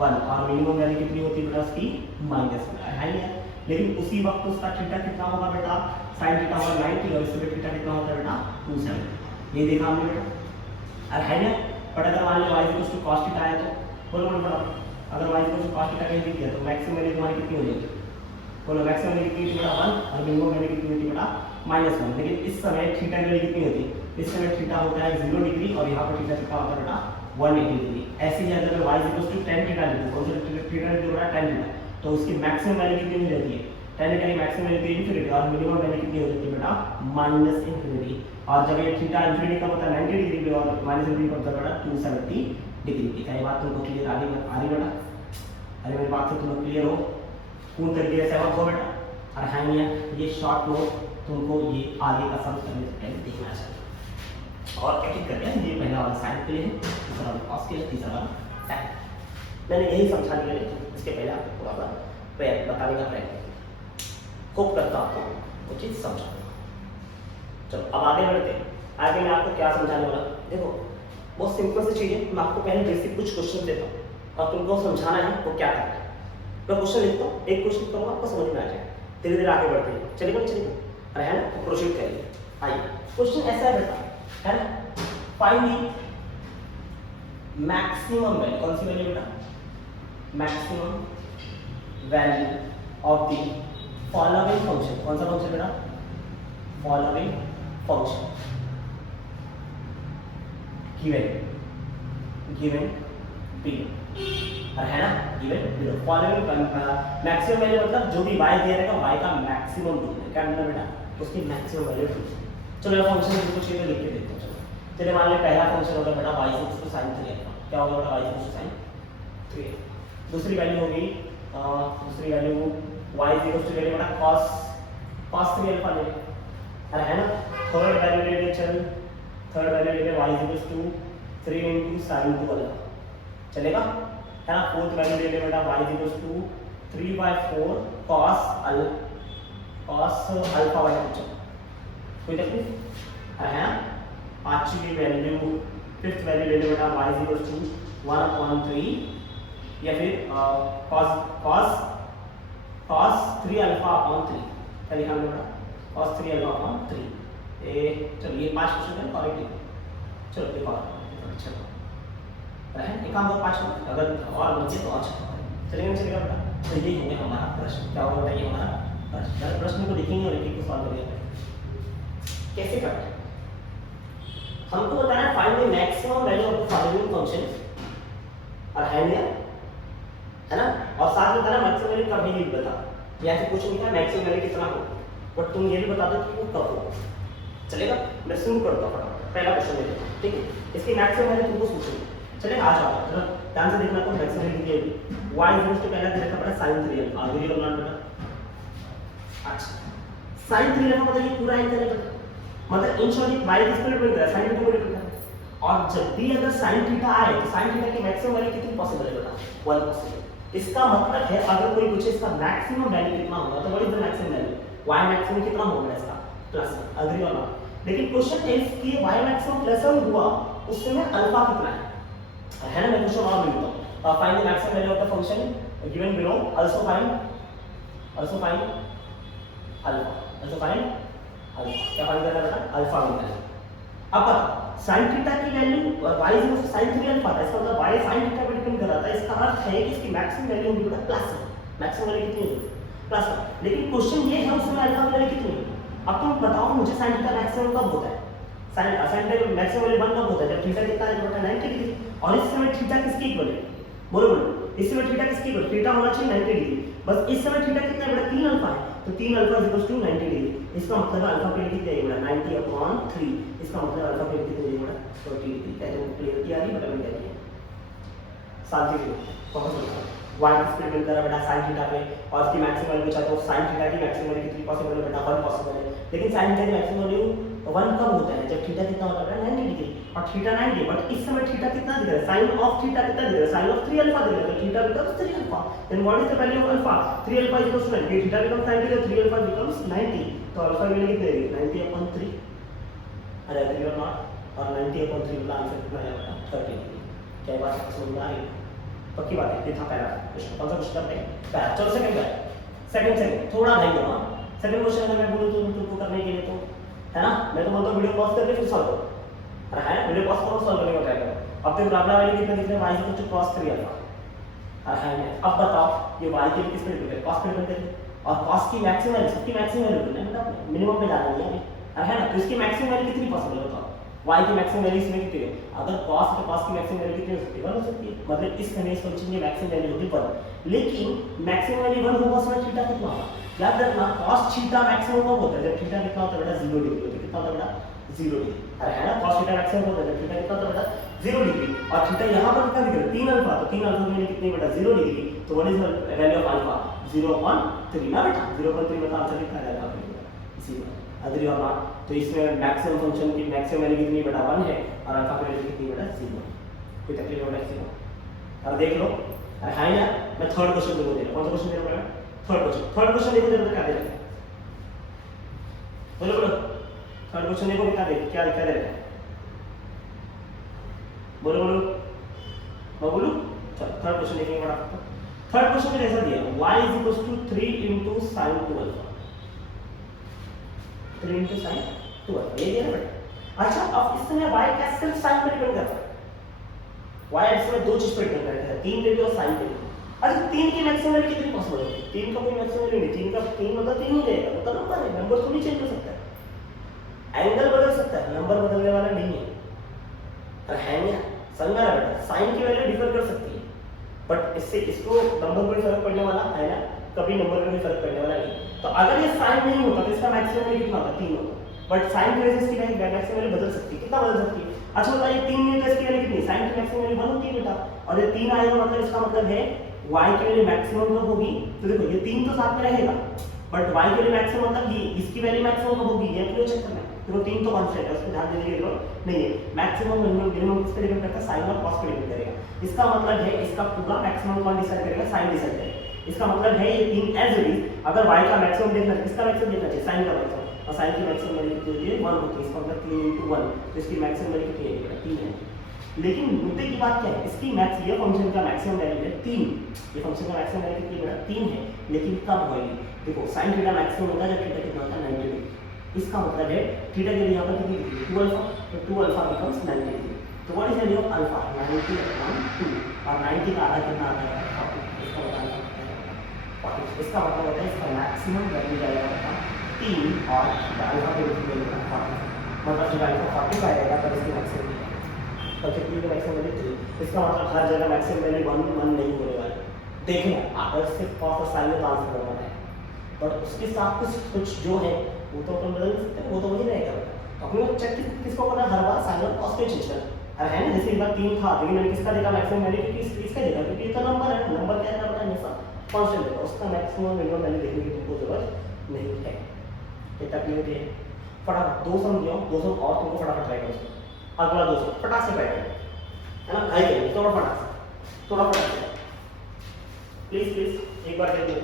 1 और मिनिमम वैल्यू कितनी होती है बेटा उसकी? -1, है नहीं है? लेकिन उसी वक्त उसका थीटा कितना होगा बेटा? sin थीटा होगा 90 और इसका थीटा कितना होता है बेटा? 270। ये देखा हमने बेटा, और है ना? बट अगर मान लो y equal to cos theta है तो बोलो बेटा, अगर y equal to cos theta कहीं दिख गया तो मैक्सिमम वैल्यू तुम्हारी कितनी हो जाएगी? बोलो मैक्सिमम वैल्यू कितनी होती है बेटा? 1 और मिनिमम वैल्यू कितनी होती है बेटा? -1। लेकिन इस समय थीटा की वैल्यू कितनी होती है? इस समय थीटा होता है 0 डिग्री और यहाँ पर थीटा कितना होता है बेटा? 180 डिग्री। ऐसे ही अगर y equal to tan theta लेते हैं, कौन सा थीटा लेते हैं बेटा? tan थीटा, तो उसकी मैक्सिमम वैल्यू कितनी हो जाती है? tan थीटा की मैक्सिमम वैल्यू इन्फिनिटी और मिनिमम वैल्यू कितनी हो जाती है बेटा? -इन्फिनिटी। और जब ये थीटा इन्फिनिटी कब होता है? 90 डिग्री पे और -इन्फिनिटी कब होता है बेटा? 270 डिग्री पे। क्या ये बात तुमको क्लियर आ रही बेटा? अरे मेरी बात से तुम लोग क्लियर हो? पूर्ण तरीके से हो बेटा? और हाँ ये शॉर्ट नोट तुमको ये आगे का सम करने से पहले देखना चाहिए और एक एक करके ये पहला वाला साइन के लिए है, दूसरा वाला कॉस के लिए, तीसरा वाला tan। मैंने यही समझाने के लिए इसके पहले आपको थोड़ा सा बताने का प्रयत्न किया, होप करता हूँ आपको वो चीज़ समझा। चलो अब आगे बढ़ते हैं। आगे मैं आपको क्या समझाने वाला, देखो बहुत सिंपल सी चीज़ है, मैं आपको पहले बेसिक कुछ क्वेश्चन देता हूँ और तुमको समझाना है वो क्या करना है। मैं क्वेश्चन लिखता हूँ, एक क्वेश्चन करूँगा, आपको समझ में आ जाएगा, धीरे धीरे आगे बढ़ते हैं, चलेगा नहीं चलेगा? अरे है ना, तो प्रोसीड करिए। आइए, क्वेश्चन ऐसा है बेटा, है ना, फाइंड द मैक्सिमम वैल्यू, कौन सी वैल्यू बेटा? Maximum value of the following function. कौन सा फंक्शन बेटा? फॉलोइंग फंक्शन गिवन बिलो, और है ना, given below. Following maximum value मतलब जो भी y दिया रहेगा y का मैक्सिमम ढूंढना है। क्या ढूंढना बेटा? उसकी मैक्सिमम वैल्यू ढूंढना। चलो ये फंक्शन को चाहिए तो लिख के देखते हैं। चलो चलिए मान लो पहला फंक्शन होगा बेटा y equals to sin 3 alpha. क्या होगा बेटा? y equals to sin 3। दूसरी वैल्यू होगी दूसरी वैल्यू y इक्वल्स टू बेटा cos 3 अल्फा ले, अरे है ना। थर्ड वैल्यू ले ले, चल थर्ड वैल्यू ले ले, y equals to 3 into sin 2 alpha, चलेगा, है ना। फोर्थ वैल्यू ले ले बेटा, y equals to 3/4 cos alpha by 2। कोई तकलीफ? है ना। पांचवी वैल्यू, फिफ्थ वैल्यू ले ले बेटा, y इक्वल्स टू 1/3 या फिर cos 3 अल्फा अपॉन 3। क्या लिखा हमने बेटा? cos 3 alpha upon 3। चलो ये 5 क्वेश्चन है करेक्ट है। चलो एक और अच्छा है, एक काम दो 5 मिनट, अगर और बचे तो अच्छा है। चलेगा चलेगा बेटा। तो ये हो गया हमारा प्रश्न। क्या होगा बेटा? ये हमारा प्रश्न। प्रश्न को लिखेंगे और एक-एक को सॉल्व करेंगे। कैसे करते हैं? हमको बताना है find the maximum value of the following function, और है ना, और साथ में बताना मैक्सिमम वैल्यू कब भी बता, या फिर कुछ नहीं था मैक्सिमम वैल्यू कितना हो, बट तुम ये भी बता दो कि वो कब हो। चलेगा? मैं शुरू करता हूँ फटाफट। पहला क्वेश्चन लेते हैं, ठीक है। इसकी मैक्सिमम वैल्यू तुमको पूछूंगा, चलेगा? आ जाओ जरा ध्यान से देखना। तो मैक्सिमम वैल्यू कितनी है? y इक्वल्स टू पहला दे रखा पड़ा sin 3 अल्फा। आगे और नॉट बेटा। अच्छा, sin 3 अल्फा मतलब ये पूरा एंगल है बेटा, मतलब इन शॉर्ट y की स्क्वायर रूट है, sin को रूट है। और जब भी अगर sin थीटा आए तो sin थीटा की मैक्सिमम वैल्यू कितनी पॉसिबल है बेटा? 1 पॉसिबल। इसका मतलब है अगर कोई पूछे इसका मैक्सिमम वैल्यू कितना होगा, तो what is the maximum value? y maximum कितना होगा इसका? प्लस। अग्री और नॉट? लेकिन क्वेश्चन इज कि y मैक्सिमम प्लस 1 हुआ, उस समय अल्फा कितना है ना। मैं क्वेश्चन और लिखता हूं, find the maximum value of the function given below, also find alpha. क्या फाइंड करना है बेटा? अल्फा मिलता है। अब sin थीटा की value y equal to sin 3 alpha था, इसका मतलब y sin थीटा पे डिपेंड कर रहा था। इसका अर्थ है कि इसकी मैक्सिमम वैल्यू होगी बेटा प्लस। मैक्सिमम वैल्यू कितनी होगी? प्लस। लेकिन क्वेश्चन ये है उसमें अल्फा की वैल्यू कितनी है? अब तुम बताओ मुझे sin थीटा मैक्सिमम कब होता है? sin थीटा मैक्सिमम वैल्यू 1 कब होता है? जब थीटा कितना है बेटा? 90 डिग्री। और इस समय थीटा किसके इक्वल है? बोलो बोलो, इस समय थीटा किसके इक्वल? थीटा होना चाहिए 90 डिग्री। बस इस समय थीटा कितना है बेटा? 3 अल्फा है, तो 3 अल्फा इक्वल्स टू 90 डिग्री। इसका मतलब अल्फा की वैल्यू कितनी है बेटा? 90/3। इसका मतलब अल्फा की वैल्यू कितनी है बेटा? 40 डिग्री। कैसे क्लियर किया? नहीं बेटा मैंने किया साथ ही फोकस करो। y की स्पीड मिलता है बेटा sin थीटा पे, और इसकी मैक्सिमम वैल्यू चाहते हो sin थीटा की मैक्सिमम वैल्यू कितनी पॉसिबल है बेटा? 1 पॉसिबल है। लेकिन sin थीटा की मैक्सिमम वैल्यू 1 कब होता है? जब थीटा कितना होता है? 90 डिग्री। और थीटा 90, बट इस समय थीटा कितना दिख रहा है? sin ऑफ थीटा कितना दिख रहा है? sin ऑफ 3 अल्फा दिख रहा है, तो theta becomes 3 alpha. Then what is the value of alpha? 3 alpha equals to 90। Theta becomes 90, तो 3 अल्फा बिकम्स 90, तो अल्फा की वैल्यू कितनी आएगी? 90/3। अरे एग्री और नॉट? और 90/3 का आंसर कितना आएगा? 30 डिग्री। क्या बात समझ में आ रही है? पक्की बात है। ये था पहला क्वेश्चन। कौन सा क्वेश्चन करते हैं? पहला। चलो सेकंड थोड़ा भाई दो। सेकंड क्वेश्चन अगर मैं बोलूं तो तुमको करने के लिए तो है ना, मैं तो बोलता हूं वीडियो पॉज करके फिर सॉल्व करो। अरे है ना, वीडियो पॉज करो, सॉल्व करने का ट्राई करो। अब तक लाप्लास वैल्यू कितना दिख रहा है? y equal to cos 3 alpha. अरे है, अब बताओ ये y के लिए किस पे डिपेंड है? cos पे डिपेंड है। और cos की मैक्सिमम वैल्यू, सबकी मैक्सिमम वैल्यू है बेटा, मिनिमम पे जाना है। अरे है ना, तो इसकी मैक्सिमम वैल्यू कितनी पॉसिबल है बताओ? y की मैक्सिमम वैल्यू इसमें कितनी है? अगर cos है तो cos की मैक्सिमम वैल्यू कितनी हो सकती है? 1 हो सकती है। मतलब इस कंडीशन फंक्शन की मैक्सिमम वैल्यू होगी 1। लेकिन मैक्सिमम वैल्यू 1 होगा, समय थीटा कितना होगा? याद रखना, cos थीटा मैक्सिमम कब होता है? जब थीटा कितना होता है बेटा? 0 डिग्री होता है। कितना होता है बेटा? 0 डिग्री। अरे है ना, cos थीटा मैक्सिमम होता है जब थीटा कितना होता है बेटा? 0 डिग्री। और थीटा यहां पर कितना दिख रहा है? 3 अल्फा। तो 3 अल्फा की वैल्यू कितनी बेटा? 0 डिग्री। तो what is the value of alpha? 0/3 ना बेटा। 0/3 मतलब आंसर कितना आ जाएगा? इसी बात। अग्री और नॉट? तो इसमें मैक्सिमम फंक्शन की मैक्सिमम वैल्यू कितनी बेटा? 1 है, और अल्फा की वैल्यू कितनी बेटा? 0। कोई तकलीफ है बेटा किसी को? अब देख लो। अरे हां यार, मैं थर्ड क्वेश्चन देखो दे रहा हूं। कौन सा क्वेश्चन दे रहा हूं मैं? थर्ड क्वेश्चन देखो जरा क्या दे रहा है। बोलो बोलो, थर्ड क्वेश्चन देखो क्या दे रहा है? बोलो बोलो, मैं बोलूं? चलो थर्ड क्वेश्चन देखेंगे बड़ा। थर्ड क्वेश्चन में ऐसा दिया y is equal to 3 into sine 2 alpha, 3 into sine 2 alpha, ये दिया ना बेटा। अच्छा अब इस समय y कैसे सिर्फ साइन पर डिपेंड करता है, y इस समय दो चीज पर डिपेंड करता है, 3 पे भी और साइन पे भी। अच्छा 3 की मैक्सिमम वैल्यू कितनी पॉसिबल है? 3 का कोई मैक्सिमम वैल्यू नहीं, 3 का 3 मतलब 3 ही रहेगा, मतलब नंबर है, नंबर थोड़ी चेंज हो सकता है, एंगल बदल सकता है, नंबर बदलने वाला नहीं है। और है ना समझ आ रहा है बेटा, साइन की वैल्यू डिफर कर सकती है, बट इससे इसको नंबर पर फर्क पड़ने वाला है ना, कभी नंबर में भी फर्क पड़ने वाला नहीं। तो अगर ये साइन नहीं होता तो इसका मैक्सिमम वैल्यू कितना होता? 3 होता, बट साइन की वजह से इसकी मैक्सिमम वैल्यू बदल सकती है, कितना बदल सकती है? अच्छा बताइए 3 में तो इसकी वैल्यू कितनी? साइन की मैक्सिमम वैल्यू 1 होती है बेटा, और ये 3 आएगा मतलब इसका मतलब है y की वैल्यू मैक्सिमम कब होगी? तो देखो ये 3 तो साथ में रहेगा, बट y की वैल्यू मैक्सिमम मतलब ये इसकी वैल्यू मैक्सिमम कब होगी? ये क्यों चेक करना है? देखो 3 तो कांस्टेंट है, उसको ध्यान देने की जरूरत नहीं है। मैक्सिमम मिनिमम किस पे डिपेंड करता है? साइन और कॉस पे डिपेंड करेगा। इसका मतलब है इसका पूरा मैक्सिमम कौन डिसाइड करेगा? साइन डिसाइड करेगा। इसका मतलब है ये 3 एज इट इज, अगर y का मैक्सिमम देखना है, किसका मैक्सिमम देखना चाहिए? साइन का मैक्सिमम, और साइन की मैक्सिमम वैल्यू कितनी होती है? 1 होती है, इसका मतलब 3 into 1, तो इसकी मैक्सिमम वैल्यू कितनी है? 3 है। लेकिन मुद्दे की बात क्या है, इसकी मैक्स ये फंक्शन का मैक्सिमम वैल्यू है 3, ये फंक्शन का मैक्सिमम वैल्यू कितनी है? 3 है, लेकिन कब होगी? देखो sin थीटा मैक्सिमम होता है जब थीटा कितना होता है? 90 डिग्री। इसका मतलब है थीटा के लिए यहाँ पर कितनी डिग्री? 2 अल्फा, तो 2 अल्फा बिकम्स 90 डिग्री। तो what is the value of alpha? 90 upon 2, और 90 का आधा कितना आता है? 40। इसका बताना है 40। इसका मतलब होता है इसका मैक्सिमम वैल्यू जाएगा 3 और अल्फा की वैल्यू 40, मतलब जब अल्फा 40 आएगा तब इसकी मैक्सिमम तो कितनी की मैक्सिमम वैल्यू 3। इसका मतलब हर जगह मैक्सिमम वैल्यू 1 नहीं होने वाली। देखना अगर सिर्फ कॉस और साइन में ट्रांसफर करना है, बट उसके साथ कुछ जो है वो तो अपन बदल सकते हैं, वो तो वही रहेगा। अपने को चेक किसको करना, हर बार साइन और कॉस पे चेंज करना है ना। जैसे एक बार 3 था, लेकिन मैंने किसका देखा मैक्सिमम वैल्यू? क्योंकि इसका देखा, क्योंकि ये तो नंबर है, नंबर क्या है पता है हमेशा कांस्टेंट है, उसका मैक्सिमम मिनिमम वैल्यू देखने की तुमको जरूरत नहीं है। इतना क्लियर है? फटाफट 2 सम दिया, 2 सम और तुमको फटाफट ट्राई करो। अगला 2 सम फटाक से ट्राई करो, है ना, खाई के थोड़ा फटाक से प्लीज एक बार देख लो।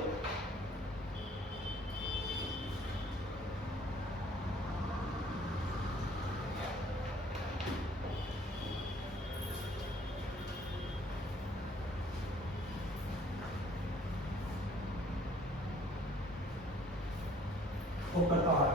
वो करता है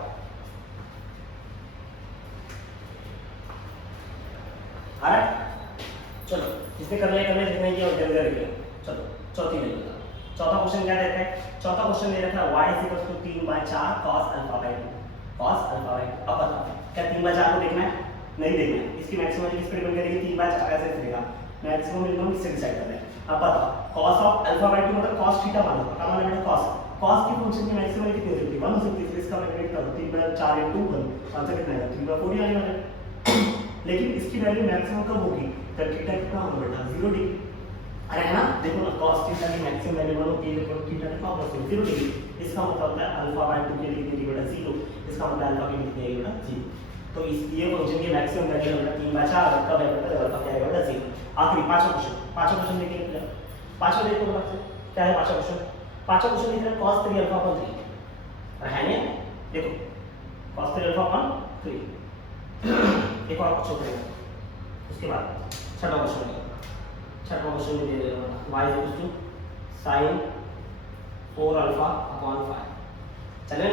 चलो जिसने करना है जिसने किया जल्दी जल्दी चलो चौथी ले लेना। चौथा क्वेश्चन क्या देता है? चौथा क्वेश्चन दे रखा है y is equal to 3/4 cos alpha by 2 cos alpha by 2। अब बताओ क्या 3/4 को देखना है? नहीं देखना है। इसकी मैक्सिमम वैल्यू किस पे डिपेंड करेगी? 3/4 ऐसे दिखेगा, मैक्सिमम मिनिमम किससे डिसाइड करना है? अब बताओ cos ऑफ अल्फा बाय 2 मतलब cos थीटा मान लो, क्या मान लेना? cos की फंक्शन की मैक्सिमम वैल्यू कितनी हो सकती है? 1 हो सकती है। इसका मतलब कितना होगा? 3/4 into 1, आंसर कितना आएगा? 3/4 आने वाला है। लेकिन इसकी वैल्यू मैक्सिमम कब होगी? जब थीटा कितना होगा बेटा? 0 डिग्री। अरे है ना, देखो ना cos थीटा की मैक्सिमम वैल्यू 1 होती है, थीटा कितना होगा? 0 डिग्री। इसका मतलब होता है अल्फा बाय 2 के लिए कितनी बेटा? 0। इसका मतलब अल्फा के लिए कितनी आएगी बेटा? 0। तो इस ये फंक्शन की मैक्सिमम वैल्यू है बेटा 3/4, कब है बेटा? अल्फा क्या आएगा बेटा? 0। आखिरी पांचवा क्वेश्चन देखिए। पांचवा देखो बच्चे क्या है पांचवा क्वेश्चन? पांचवा क्वेश्चन लिख रहा है cos 3 अल्फा अपॉन 3। है ना, देखो cos 3 अल्फा अपॉन 3। एक और क्वेश्चन करेंगे, उसके बाद छठा क्वेश्चन में दे देना y equal to sin 4 alpha upon 5। चलिए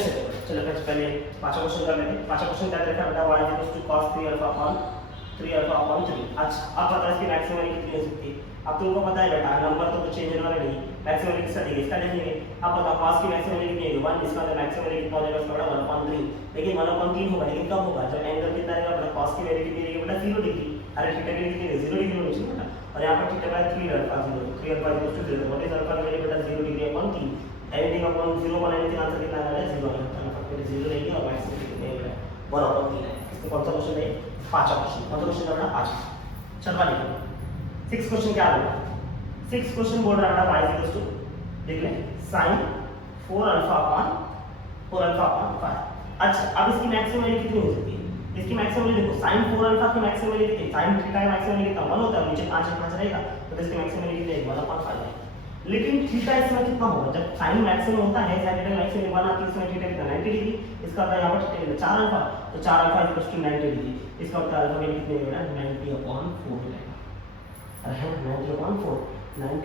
चलो पहले पांचवा क्वेश्चन कर लेते हैं। पांचवा क्वेश्चन क्या देखा बेटा? y equal to cos 3 alpha upon 3 alpha upon 3। अच्छा अब पता है इसकी मैक्सिमम वैल्यू कितनी हो सकती है? अब तुमको पता है बेटा नंबर तो कुछ चेंज होने वाला नहीं, मैक्सिमम वैल्यू किसका देंगे? इसका देंगे। अब बताओ cos की मैक्सिमम वैल्यू कितनी है? 1। इसका मैक्सिमम वैल्यू कितना हो जाएगा? उसका बेटा 1/3। लेकिन 1/3 होगा, लेकिन कब होगा? जब एंगल कितना रहेगा बेटा? cos की वैल्यू कितनी रहेगी बेटा? 0 डिग्री। अरे थीटा की कितनी है? 0 डिग्री होनी चाहिए बेटा, और यहाँ पर थीटा का 3 alpha 0, 3 alpha equal to 0। What is alpha की वैल्यू बेटा? 0 degree upon 3। Anything upon 0 upon anything answer कितना आ रहा है? 0 आ रहा है। अल्फा की 0 रहेगी और मैक्सिमम कितनी है बेटा? 1/3 है। इसका कौन सा क्वेश्चन है? पांचवा क्वेश्चन। कौन सा क्वेश्चन है बेटा? पांचवा। चलवा लिखो 6 क्वेश्चन क्या बोला? 6 क्वेश्चन बोल रहा है y इक्वल टू देख ले sin 4 अल्फा अपॉन 5। अच्छा अब इसकी मैक्सिमम वैल्यू कितनी हो सकती है? इसकी मैक्सिमम वैल्यू देखो, sin 4 अल्फा की मैक्सिमम वैल्यू कितनी है? sin थीटा का मैक्सिमम वैल्यू कितना? 1 होता है, नीचे 5 रहेगा, तो इसकी मैक्सिमम वैल्यू कितनी है? 1/5 है। लेकिन थीटा इसमें कितना होगा? जब sin मैक्सिमम होता है, sin थीटा मैक्सिमम 1 आती है, इसमें थीटा कितना? 90 डिग्री। इसका मतलब यहाँ पर थीटा 4 अल्फा, तो 4 अल्फा इक्वल टू 90 डिग्री। इसका मतलब अल्फा की कितनी है बेटा? 90/4 रहेगा।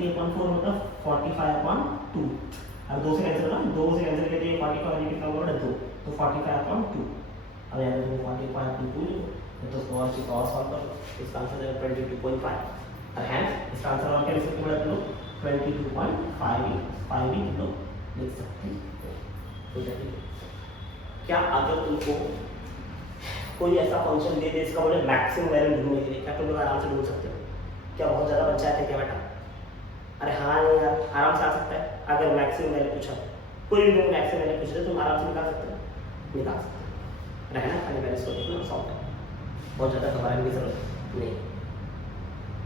90/4 मतलब 45/2, अब 2 से कैंसिल होगा, 2 से कैंसिल करके 45 वैल्यू कितना होगा 2, तो 45/2। अब यहाँ पे 45/2 तो इसको और चीज और सॉल्व कर लो, इसका आंसर है 22.5 और हैंस इसका आंसर और क्या लिख सकते हो बड़ा लोग 22.5 लोग लिख सकते हो। तो देखिए क्या अगर तुमको कोई ऐसा फंक्शन दे दे इसका बोले मैक्सिमम वैल्यू ढूंढने के लिए, क्या तुम लोग आराम से ढूंढ सकते हो? क्या बहुत ज़्यादा पंचायत है क्या बेटा? अरे हाँ नहीं यार, आराम से आ सकता है। अगर मैक्सिमम वैल्यू पूछा कोई भी तुम मैक्सिमम वैल्यू पूछ रहे तुम आराम से निकाल सकते हो, निकाल सकते हो। रहना खाली वैल्यूज को देखना सॉल्व करना, बहुत ज़्यादा घबराने की जरूरत नहीं।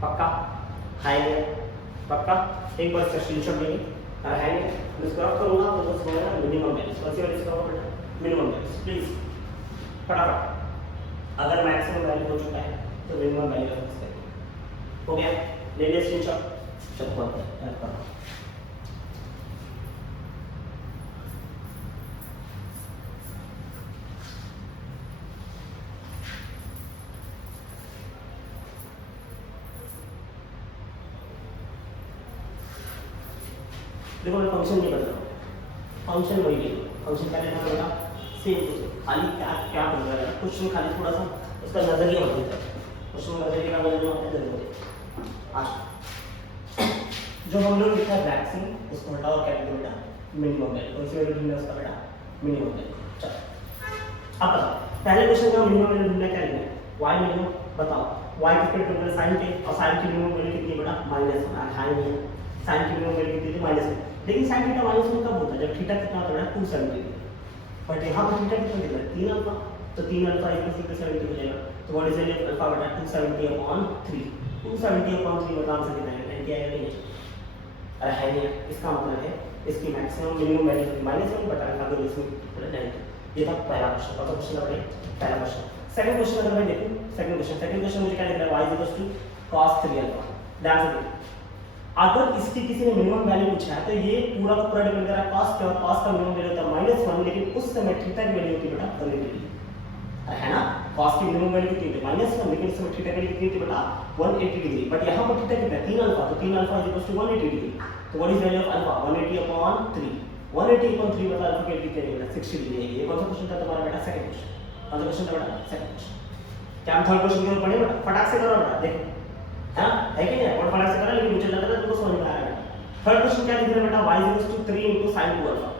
पक्का हाई है, पक्का एक बार इसका स्क्रीनशॉट लेंगे और है नहीं स्क्रॉल करूँगा तो बस बोलेगा मिनिमम वैल्यूज, कौन सी वैल्यूज का बेटा मिनिमम वैल्यूज प्लीज फटाफट। अगर मैक्सिमम वैल्यू हो चुका है तो मिनिमम वैल्यू का फिक्स करेंगे। हो गया, ले लिया स्क्रीनशॉट, चलो बहुत है देखो मैं फंक्शन नहीं बता रहा हूँ, फंक्शन वही है, फंक्शन क्या लेना होगा सेम खाली क्या क्या बन रहा है क्वेश्चन, खाली थोड़ा सा उसका नजरिया बदलता है, क्वेश्चन नजरिया का बदलना होता है जरूर। आज जो हम लोग लिखा है मैक्सिमम उसको हटाओ और क्या लिखो बेटा मिनिमम वैल्यू, कौन सी वैल्यू ढूंढना है उसका बेटा मिनिमम वैल्यू। चलो अब बताओ पहले क्वेश्चन का मिनिमम वैल्यू ढूंढना क्या लिखना है y मिनिमम, बताओ y कितने टोटल sin के और sin की मिनिमम वैल्यू कितनी बेटा -1 है नहीं, sin की मिनिमम वैल्यू कितनी थी -1, लेकिन sin थीटा -1 कब होता है जब थीटा कितना होता है 270, बट यहाँ पर थीटा कितना दिख रहा है 3 अल्फा, तो 3 अल्फा = 270 हो जाएगा, तो what is value of alpha beta 270/3, 270/3 मतलब आंसर कितना है 90 आएगा नहीं, अरे है नहीं, इसका मतलब है इसकी मैक्सिमम मिनिमम वैल्यू -1 बटा अगर इसमें थोड़ा 90। ये था पहला क्वेश्चन, कौन सा क्वेश्चन था पहला क्वेश्चन। सेकंड क्वेश्चन अगर मैं देखूं सेकंड क्वेश्चन मुझे क्या लिख रहा है y cos 3 अल्फा, ध्यान से देखो अगर इसकी किसी ने मिनिमम वैल्यू पूछा है तो ये पूरा का पूरा डिपेंड कर रहा है cos पे, और cos का मिनिमम वैल्यू होता है -1, लेकिन उस समय थीटा की वैल्यू होती है बेटा 180 है ना, cos की मिनिमम वैल्यू कितनी थी -1, लेकिन उस समय थीटा की वैल्यू कितनी थी बेटा 180 डिग्री, बट यहाँ पर थीटा कितना है 3 अल्फा, तो 3 अल्फा = 180 डिग्री, तो what is value of alpha 180/3, 180/3 मतलब अल्फा की वैल्यू कितनी है 60 डिग्री है। ये कौन सा क्वेश्चन था तुम्हारा बेटा सेकंड क्वेश्चन, कौन सा क्वेश्चन था बेटा सेकंड क्वेश्चन। क्या हम थर्ड क्वेश्चन की ओर बढ़े बेटा, फटाक से करो बेटा, देखो है ना है कि नहीं, और फटाक से करो, लेकिन मुझे लग रहा है तुमको समझ में आ रहा है। थर्ड क्वेश्चन क्या लिख रहे हैं बेटा y = 3 × sin 2 अल्फा,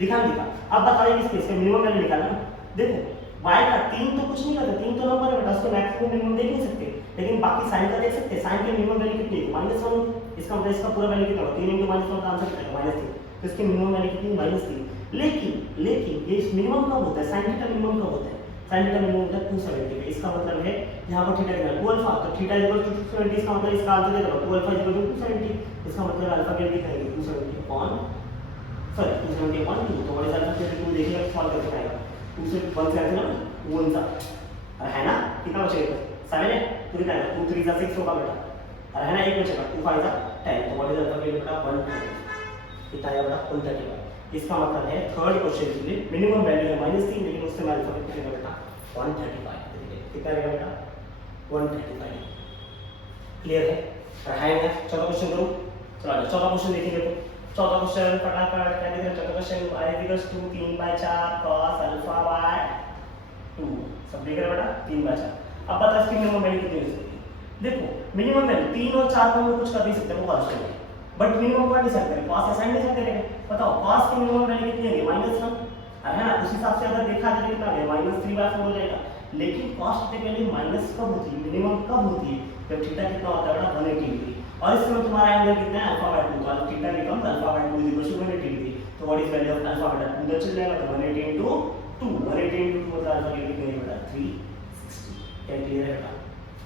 दिखा। अब बताइए किस केस का मिनिमम वैल्यू निकालना, देखो y का 3 तो कुछ नहीं करता, 3 तो नंबर है बेटा, उसको मैक्सिमम मिनिमम देख नहीं सकते, लेकिन बाकी sin का देख सकते हैं। sin की मिनिमम वैल्यू कितनी है -1, इसका मतलब इसका पूरा वैल्यू कितना होगा 3 × -1 का आंसर कितना है -3, तो इसकी मिनिमम वैल्यू कितनी -3, लेकिन ये मिनिमम कब होता है sin का मिनिमम कब होता है, sin का मिनिमम होता है 270 पे, इसका मतलब है यहां पर थीटा कितना है 2 अल्फा, तो थीटा = 270, इसका मतलब इसका आंसर क्या होगा 2 अल्फा = 270, इसका मतलब अल्फा की वैल्यू कितना है 270/2, तो व्हाट इज अल्फा की वैल्यू देखिएगा सॉल्व करके आएगा 2 से 1 से आएगा ना 1 सा है ना, कितना बचेगा 7 है, तो कितना है 2 3 6 होगा बेटा, और है ना 1 बचेगा 2 5 10, तो व्हाट इज अल्फा की वैल्यू बेटा 130, कितना आया बेटा 130। इसका मतलब है थर्ड क्वेश्चन के लिए मिनिमम वैल्यू है -3, लेकिन उससे मैं अल्फा कितना रहेगा बेटा 135, कितना रहेगा बेटा 135, क्लियर है है ना। चौथा क्वेश्चन करूं, चलो चौथा क्वेश्चन देखिए, देखो चौथा क्वेश्चन फटाफट क्या लिख रहे हैं, चौथा क्वेश्चन y = 3/4 cos α/2, सब देख रहे हैं बेटा 3/4। अब बता इसकी मिनिमम वैल्यू कितनी हो सकती है, देखो मिनिमम वैल्यू 3 और 4 को हम कुछ कर नहीं सकते, वो कांस्टेंट है, बट मिनिमम का डिसाइड करें cos या sin डिसाइड करेंगे, बताओ cos की मिनिमम वैल्यू कितनी है -1 है ना, उस हिसाब से अगर देखा जाए कितना है -3/4 हो जाएगा, लेकिन cos थीटा की वैल्यू माइनस कब होती है, मिनिमम कब होती है जब थीटा कितना होता है बेटा 180 डिग्री, और इस समय तुम्हारा एंगल कितना है α/2, तो थीटा बिकम्स α/2 = 180 डिग्री, तो व्हाट इज वैल्यू ऑफ α/2 उधर चल जाएगा, तो 180 × 2, 180 × 2 मतलब अल्फा की वैल्यू कितनी है बेटा 360, क्या क्लियर है बेटा,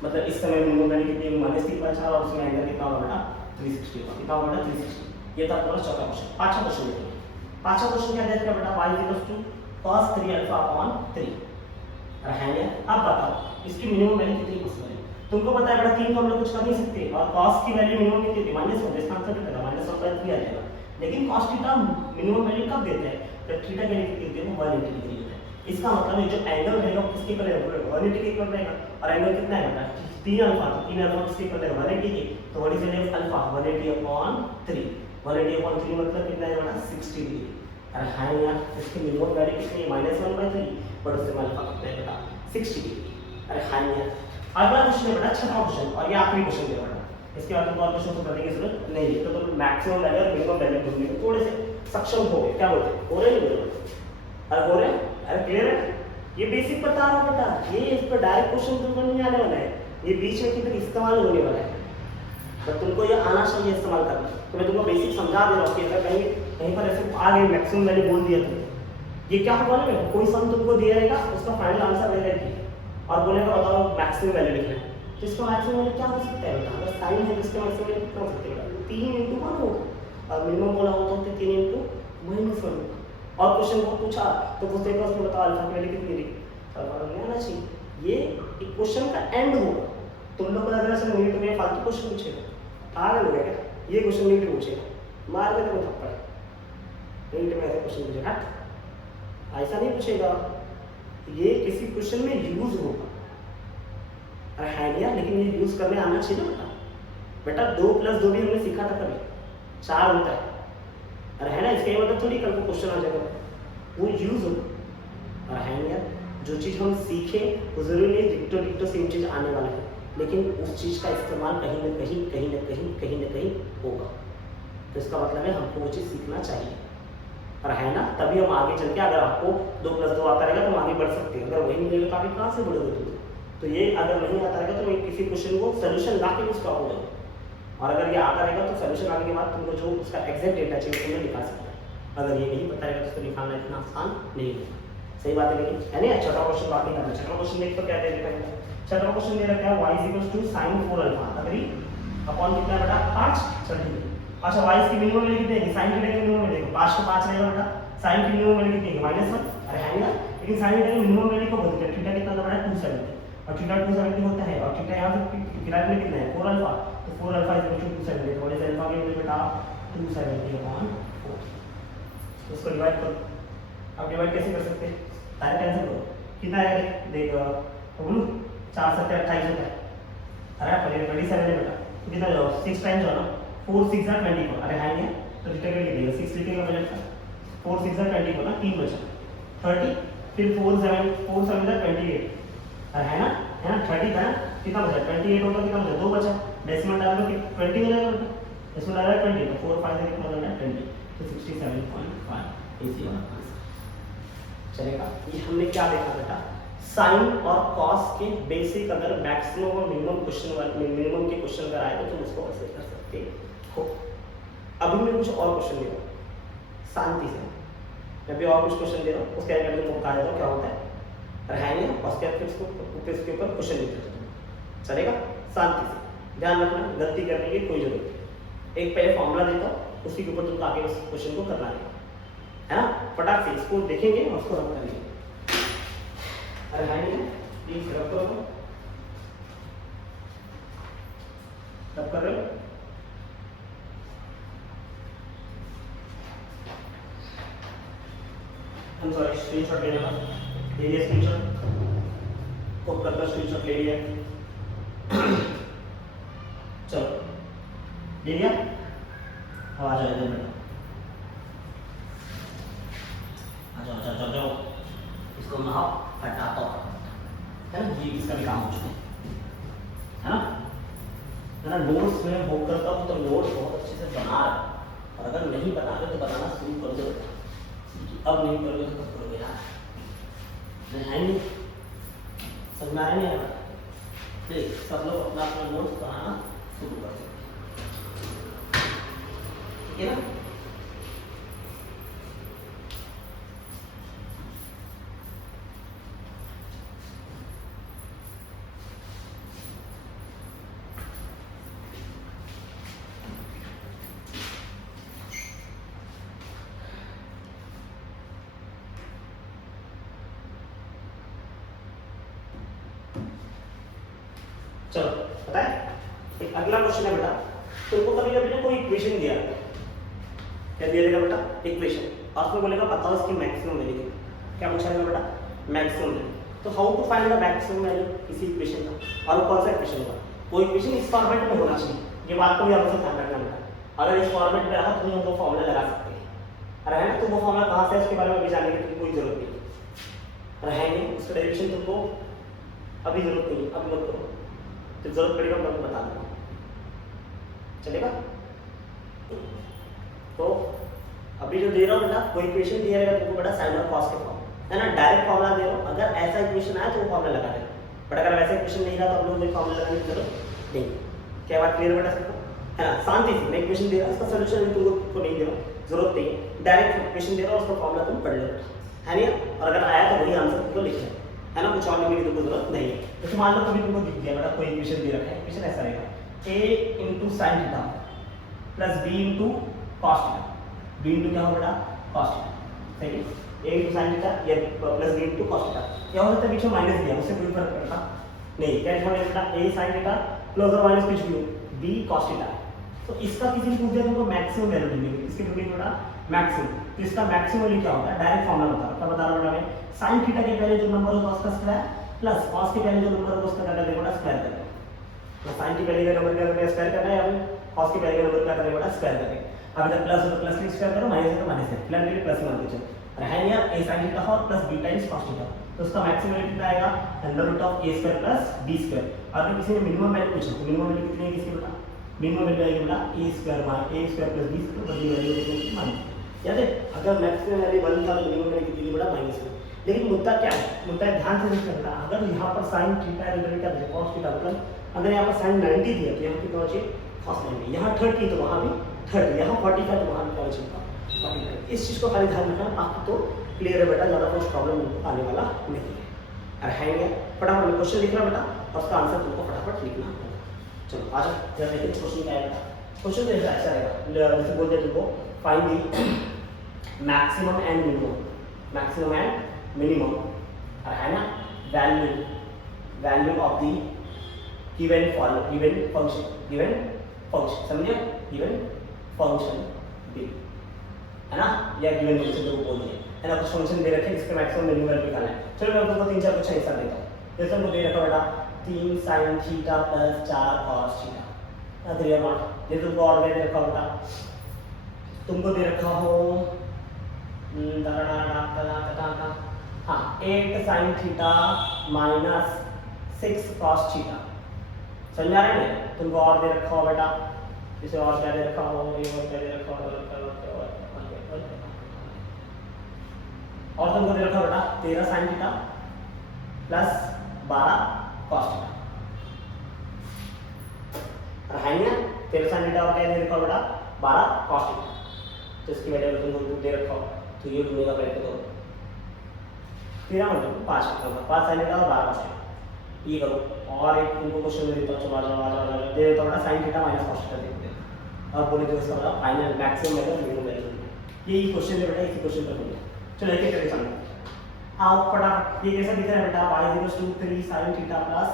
मतलब इस समय मिनिमम वैल्यू कितनी है -3/4, और उसमें एंगल कितना होगा बेटा 360 होगा, कितना होगा बेटा 360। ये था तुम्हारा चौथा क्वेश्चन। पांचवा क्वेश्चन देखो, पांचवा क्वेश्चन क्या देता है बेटा y = cos 3α/3 है ना। अब बताओ इसकी मिनिमम वैल्यू कितनी पॉसिबल है, तुमको पता है बेटा 3 तो हम लोग कुछ कर नहीं सकते, और cos की वैल्यू मिनिमम कितनी थी -1, इसका आंसर कितना -1/3 आ जाएगा, लेकिन cos थीटा मिनिमम वैल्यू कब देते हैं जब थीटा की वैल्यू कितनी होती है 180 डिग्री होता है, इसका मतलब है जो एंगल रहेगा वो किसके इक्वल रहेगा, 180 के इक्वल रहेगा। और एंगल कितना है बेटा, 3 अल्फा, तो 3 अल्फा किसके इक्वल रहेगा, 180 के। तो what is the value of alpha, 180/3, 180/3 मतलब कितना है बेटा, 60 डिग्री। अरे हाँ यार, इसकी मिनिमम वैल्यू कितनी है, -1/3, बट उससे अल्फा कितना है बेटा, 60 डिग्री। अरे हाँ यार, अगला क्वेश्चन है बेटा, छठा क्वेश्चन, और ये आखिरी क्वेश्चन है बेटा। इसके बाद और क्वेश्चन को करने की जरूरत नहीं है, तो मैक्सिमम वैल्यू और मिनिमम वैल्यू ढूंढने में थोड़े से सक्षम हो गए, क्या बोलते हैं, हो रहे नहीं अरे हो रहे, अरे क्लियर है। ये बेसिक बता रहा हूँ बेटा, ये इस पर डायरेक्ट क्वेश्चन तुमको नहीं आने वाला है, ये बीच में कितने इस्तेमाल होने वाला है, तो तुमको ये आना चाहिए इस्तेमाल करना। तो मैं तुमको बेसिक समझा दे रहा हूँ कि अगर कहीं कहीं पर ऐसे आ गए मैक्सिमम वैल्यू बोल दिया तुमको, ये क्या होगा ना, कोई सम तुमको दिया रहेगा, उसका फाइनल आंसर दे रहेगी और बोलेगा बताओ मैक्सिमम वैल्यू लिखना है, तो इसका मैक्सिमम वैल्यू क्या हो सकता है बेटा, अगर साइन है तो इसका मैक्सिमम वैल्यू कितना हो सकता है बेटा, 3 × 1 होगा, और मिनिमम बोला होता है 3 × -1 होगा। और क्वेश्चन को पूछा तो पूछेगा उसमें बताओ अल्फा की वैल्यू कितनी थी, अल्फा नहीं आना चाहिए, ये एक क्वेश्चन का एंड होगा। तुम लोग को लग रहा है मिनट में फालतू क्वेश्चन पूछेगा, पागल हो गया क्या, ये क्वेश्चन मिनट में पूछेगा, मार के तुम्हें थप्पड़, मिनट में ऐसे क्वेश्चन पूछेगा, ऐसा नहीं पूछेगा, ये किसी क्वेश्चन में यूज होगा। अरे है यार, लेकिन ये यूज करने आना चाहिए ना बेटा, बेटा 2 + 2 भी हमने सीखा था कभी, 4 होता है, अरे है ना, इसका ये मतलब थोड़ी कल को क्वेश्चन आ जाएगा, वो यूज हो। और है यार, जो चीज़ हम सीखे वो जरूरी नहीं डिक्टो डिक्टो सेम चीज़ आने वाला है, लेकिन उस चीज़ का इस्तेमाल कहीं ना कहीं होगा, तो इसका मतलब है हमको वो चीज़ सीखना चाहिए। और है ना, तभी हम आगे चल के, अगर आपको 2 + 2 आता रहेगा तो हम आगे बढ़ सकते हैं, अगर वही नहीं मिलेगा तो आगे कहाँ से बढ़ोगे तुम, तो ये अगर नहीं आता रहेगा तो किसी क्वेश्चन को सोल्यूशन ला के भी स्टॉप हो जाएगा, और अगर ये आता रहेगा तो सोल्यूशन आने के बाद तुमको जो उसका एग्जैक्ट डेटा चाहिए तुम्हें लिखा सकते हैं, अगर ये नहीं पता रहेगा तो उसको निकालना इतना आसान नहीं है। सही बात है, लेकिन है ना। छठा क्वेश्चन बात नहीं करना, छठा क्वेश्चन देख तो क्या दे रखा है, छठा क्वेश्चन दे रखा है y = sin 4α अग्री अपॉन कितना बेटा 5 चलिए। अच्छा y की मिनिमम वैल्यू कितनी है, sin की मिनिमम वैल्यू 5 का 5 रहेगा बेटा, sin की मिनिमम वैल्यू कितनी है -1, अरे है ना, लेकिन sin की मिनिमम वैल्यू को बोलते हैं थीटा कितना बेटा 270, और थीटा 270 होता है, और थीटा यहां पे किराए में कितना है 4α, तो 4α = 270, तो इस अल्फा की वैल्यू बेटा 270/4, इसको डिवाइड करो। अब डिवाइड कैसे कर सकते हैं, डायरेक्ट आंसर करो, कितना आएगा देख बोलू 4 × 7 = 28 होता है, अरे पहले 27 है बेटा, तो कितना जाओ 6 टाइम्स हो ना, 4 × 6 = 24, अरे है नहीं तो थीटा का लिखेगा 6 लिखेगा बजट का, 4 × 6 = 24 ना, 3 बचा 30, फिर 4 × 7 = 28, अरे है ना 30 था, कितना बचा 28 होगा, कितना बचा 2 बचा, डेसिमल डाल दो कि 20 हो जाएगा बेटा, डेसिमल डाला 20 तो 4 5 से कितना हो जाएगा 20, तो 67.5 इसी वाला आंसर चलेगा। ये हमने क्या देखा बेटा, साइन और कॉस के बेसिक अगर मैक्सिमम और मिनिमम मिनिमम के क्वेश्चन अगर आए तो तुम उसको ऐसे कर सकते हो। अभी मैं कुछ और क्वेश्चन दे रहा हूँ शांति से, मैं भी और कुछ क्वेश्चन दे रहा हूँ, उसके आगे तुमको बता देता हूँ क्या होता है, रहेंगे और उसके ऊपर क्वेश्चन लिखते हो, चलेगा शांति से, ध्यान रखना गलती करने की कोई जरूरत नहीं। एक पहले फॉर्मूला देता हूँ, उसी के ऊपर तुमको आगे उस क्वेश्चन को करना है ना, फटाक से इसको देखेंगे और उसको रख करेंगे। अरे है नहीं प्लीज रब करो, रब कर रहे हो, हम सॉरी स्क्रीनशॉट ले लेना, ले लिया स्क्रीनशॉट, कॉपी करके स्क्रीनशॉट ले लिया, चलो ले लिया, अब आ जाओ इधर बेटा, आ जाओ जाओ जाओ, इसको मैं हटाता हूँ, है ना, ये इसका भी काम हो चुका है ना, नोट्स में होम करता हूँ तो नोट्स बहुत अच्छे से बना रहा, और अगर नहीं बना रहे तो बनाना शुरू कर दो, अब नहीं करोगे तो कब करोगे यार, है नहीं समझ में आया नहीं, देख सब लोग अपना अपना नोट्स बनाना शुरू कर सकते, ठीक है ना। चलो पता है, एक अगला क्वेश्चन है बेटा, तुमको कभी कभी कोई इक्वेशन दिया, क्या दिया रहेगा बेटा इक्वेशन, और उसमें बोलेगा बताओ इसकी मैक्सिमम वैल्यू, क्या पूछा रहेगा बेटा मैक्सिमम वैल्यू। तो how to find the maximum value किसी इक्वेशन का, और वो कौन सा इक्वेशन होगा, वो इक्वेशन इस फॉर्मेट में होना चाहिए। ये बात को भी आपको ध्यान रखना होगा। अगर इस फॉर्मेट में रहा तो हम वो फॉर्मूला लगा सकते हैं, अरे है ना, तो वो फॉर्मूला कहाँ से है उसके बारे में भी जानने की कोई जरूरत नहीं है, अरे है नहीं, उसका डेरिवेशन तुमको अभी जरूरत नहीं है, अभी मत करो, जब जरूरत पड़ेगा मैं आपको बता दूंगा, चलेगा। तो अभी जो दे रहा हूँ बेटा, कोई इक्वेशन दिया रहेगा तुमको बेटा साइन और कॉस के फॉर्म, है ना, डायरेक्ट फॉर्मूला दे रहा हूँ। अगर ऐसा इक्वेशन आया तो वो फॉर्मूला लगा देना, बट अगर वैसा इक्वेशन नहीं रहा तो आप लोग कोई फॉर्मूला लगाने की जरूरत नहीं। क्या बात क्लियर बेटा सबको, है ना, शांति से मैं इक्वेशन दे रहा हूँ, उसका सोल्यूशन तुमको नहीं दे रहा हूँ, जरूरत नहीं है, डायरेक्ट इक्वेशन दे रहा हूँ, उसका फॉर्मूला तुम पढ़ लो, है नहीं, और अगर आया तो वही आंसर तुमको लिखना है ना, कुछ और लिखने की तुमको जरूरत नहीं है। तो मान लो कभी तुमको दिख गया बेटा कोई इक्वेशन दे रखा है, इक्वेशन ऐसा रहेगा a into sine theta plus b into cos theta, b into क्या होगा बेटा कॉस थीटा, सही है, a इंटू साइन थीटा या plus b into cos theta, क्या हो सकता है बीच में माइनस दिया, उससे कोई फर्क पड़ता नहीं, क्या लिखा है बेटा a साइन थीटा प्लस और माइनस कुछ भी हो b कॉस थीटा। तो इसका किसी ने पूछ दिया तुमको मैक्सिमम वैल्यू ढूंढनी, इसके ढूंढनी बेटा मैक्सिमम, तो इसका मैक्सिमम वैल्यू क्या होता है, डायरेक्ट फॉर्मूला बता रहा हूं बेटा मैं, sin थीटा के पहले जो नंबर होगा उसका स्क्वायर प्लस cos के पहले जो नंबर होगा उसका क्या करना बेटा स्क्वायर करना है, तो sin के पहले का नंबर क्या करना है स्क्वायर करना है, या फिर cos के पहले का नंबर क्या करना है बेटा स्क्वायर करना है। अब जब प्लस हो तो प्लस के स्क्वायर करो, माइनस है तो माइनस है, फिलहाल के लिए प्लस मान लीजिए, और है यार a sin थीटा और plus b times cos theta, तो उसका मैक्सिमम वैल्यू कितना आएगा under root of a square plus b square. और फिर किसी ने मिनिमम वैल्यू पूछा तो मिनिमम वैल्यू कितनी है इसकी बेटा, मिनिमम वैल्यू आएगी बेटा a square plus b square, बड़ी वैल्यू कितनी है माइनस, याद है, अगर मैक्सिमम वैल्यू 1 था तो मिनिमम वैल्यू कितनी थी बेटा -1। लेकिन मुद्दा क्या है, मुद्दा ध्यान से देखना, अगर यहाँ पर sin थीटा रिलेटेड क्या है cos थीटा, मतलब अगर यहाँ पर sin 90 दिया तो यहाँ कितना हो चाहिए cos 90, यहाँ 30 तो वहाँ भी 30, यहाँ 45 तो वहाँ भी क्या चाहिए 45। इस चीज़ को खाली ध्यान रखना, बाकी तो क्लियर है बेटा, ज़्यादा कुछ प्रॉब्लम आने वाला नहीं है। अरे है क्या, फटाफट में क्वेश्चन लिखना बेटा और उसका आंसर तुमको फटाफट लिखना होगा। चलो आ जाओ, जरा देखिए क्वेश्चन क्या है। क्वेश्चन तो ऐसा रहेगा, जैसे बोलते हैं तुमको find the maximum and minimum, maximum and minimum है ना, value of the given function, समझिए गिवन फंक्शन b, है ना, या गिवन फंक्शन जो बोल दिए है ना, कुछ फंक्शन दे रखे हैं जिसका मैक्सिमम मिनिमम वैल्यू निकालना है। चलो मैं तुमको 3-4 क्वेश्चन ऐसा देता हूँ, जैसे हमको दे रखा बेटा 3 sin theta plus 4 cos theta, तो ये मान ये तुमको और दे रखा बेटा, तुमको दे रखा हो हाँ 8 sin theta minus 6 cos theta, समझ आ रहा है, तुमको और दे रखा हो बेटा, इसे और क्या दे रखा हो, ये और क्या दे रखा हो, और तुमको दे रखा बेटा 13 sin theta plus 12 cos theta, है ना, 13 sin थीटा और क्या दे रखा बेटा 12 cos थीटा, तो इसकी वैल्यू तुमको दे रखा हो, तो ये ढूंढने का प्रयत्न करो, 13 में 5 sin थीटा और 12 cos थीटा, ये करो। और एक तुमको क्वेश्चन देता हूँ, चलो आ दे देता हूँ sin theta minus cos theta देखते हैं, और बोले तो इसका मतलब final maximum value minimum value, यही क्वेश्चन है बेटा, इसी क्वेश्चन पर बोलिए। चलो एक एक करके समझो, आओ फटाफट, ये कैसा दिख रहा है बेटा y = 3 sin theta plus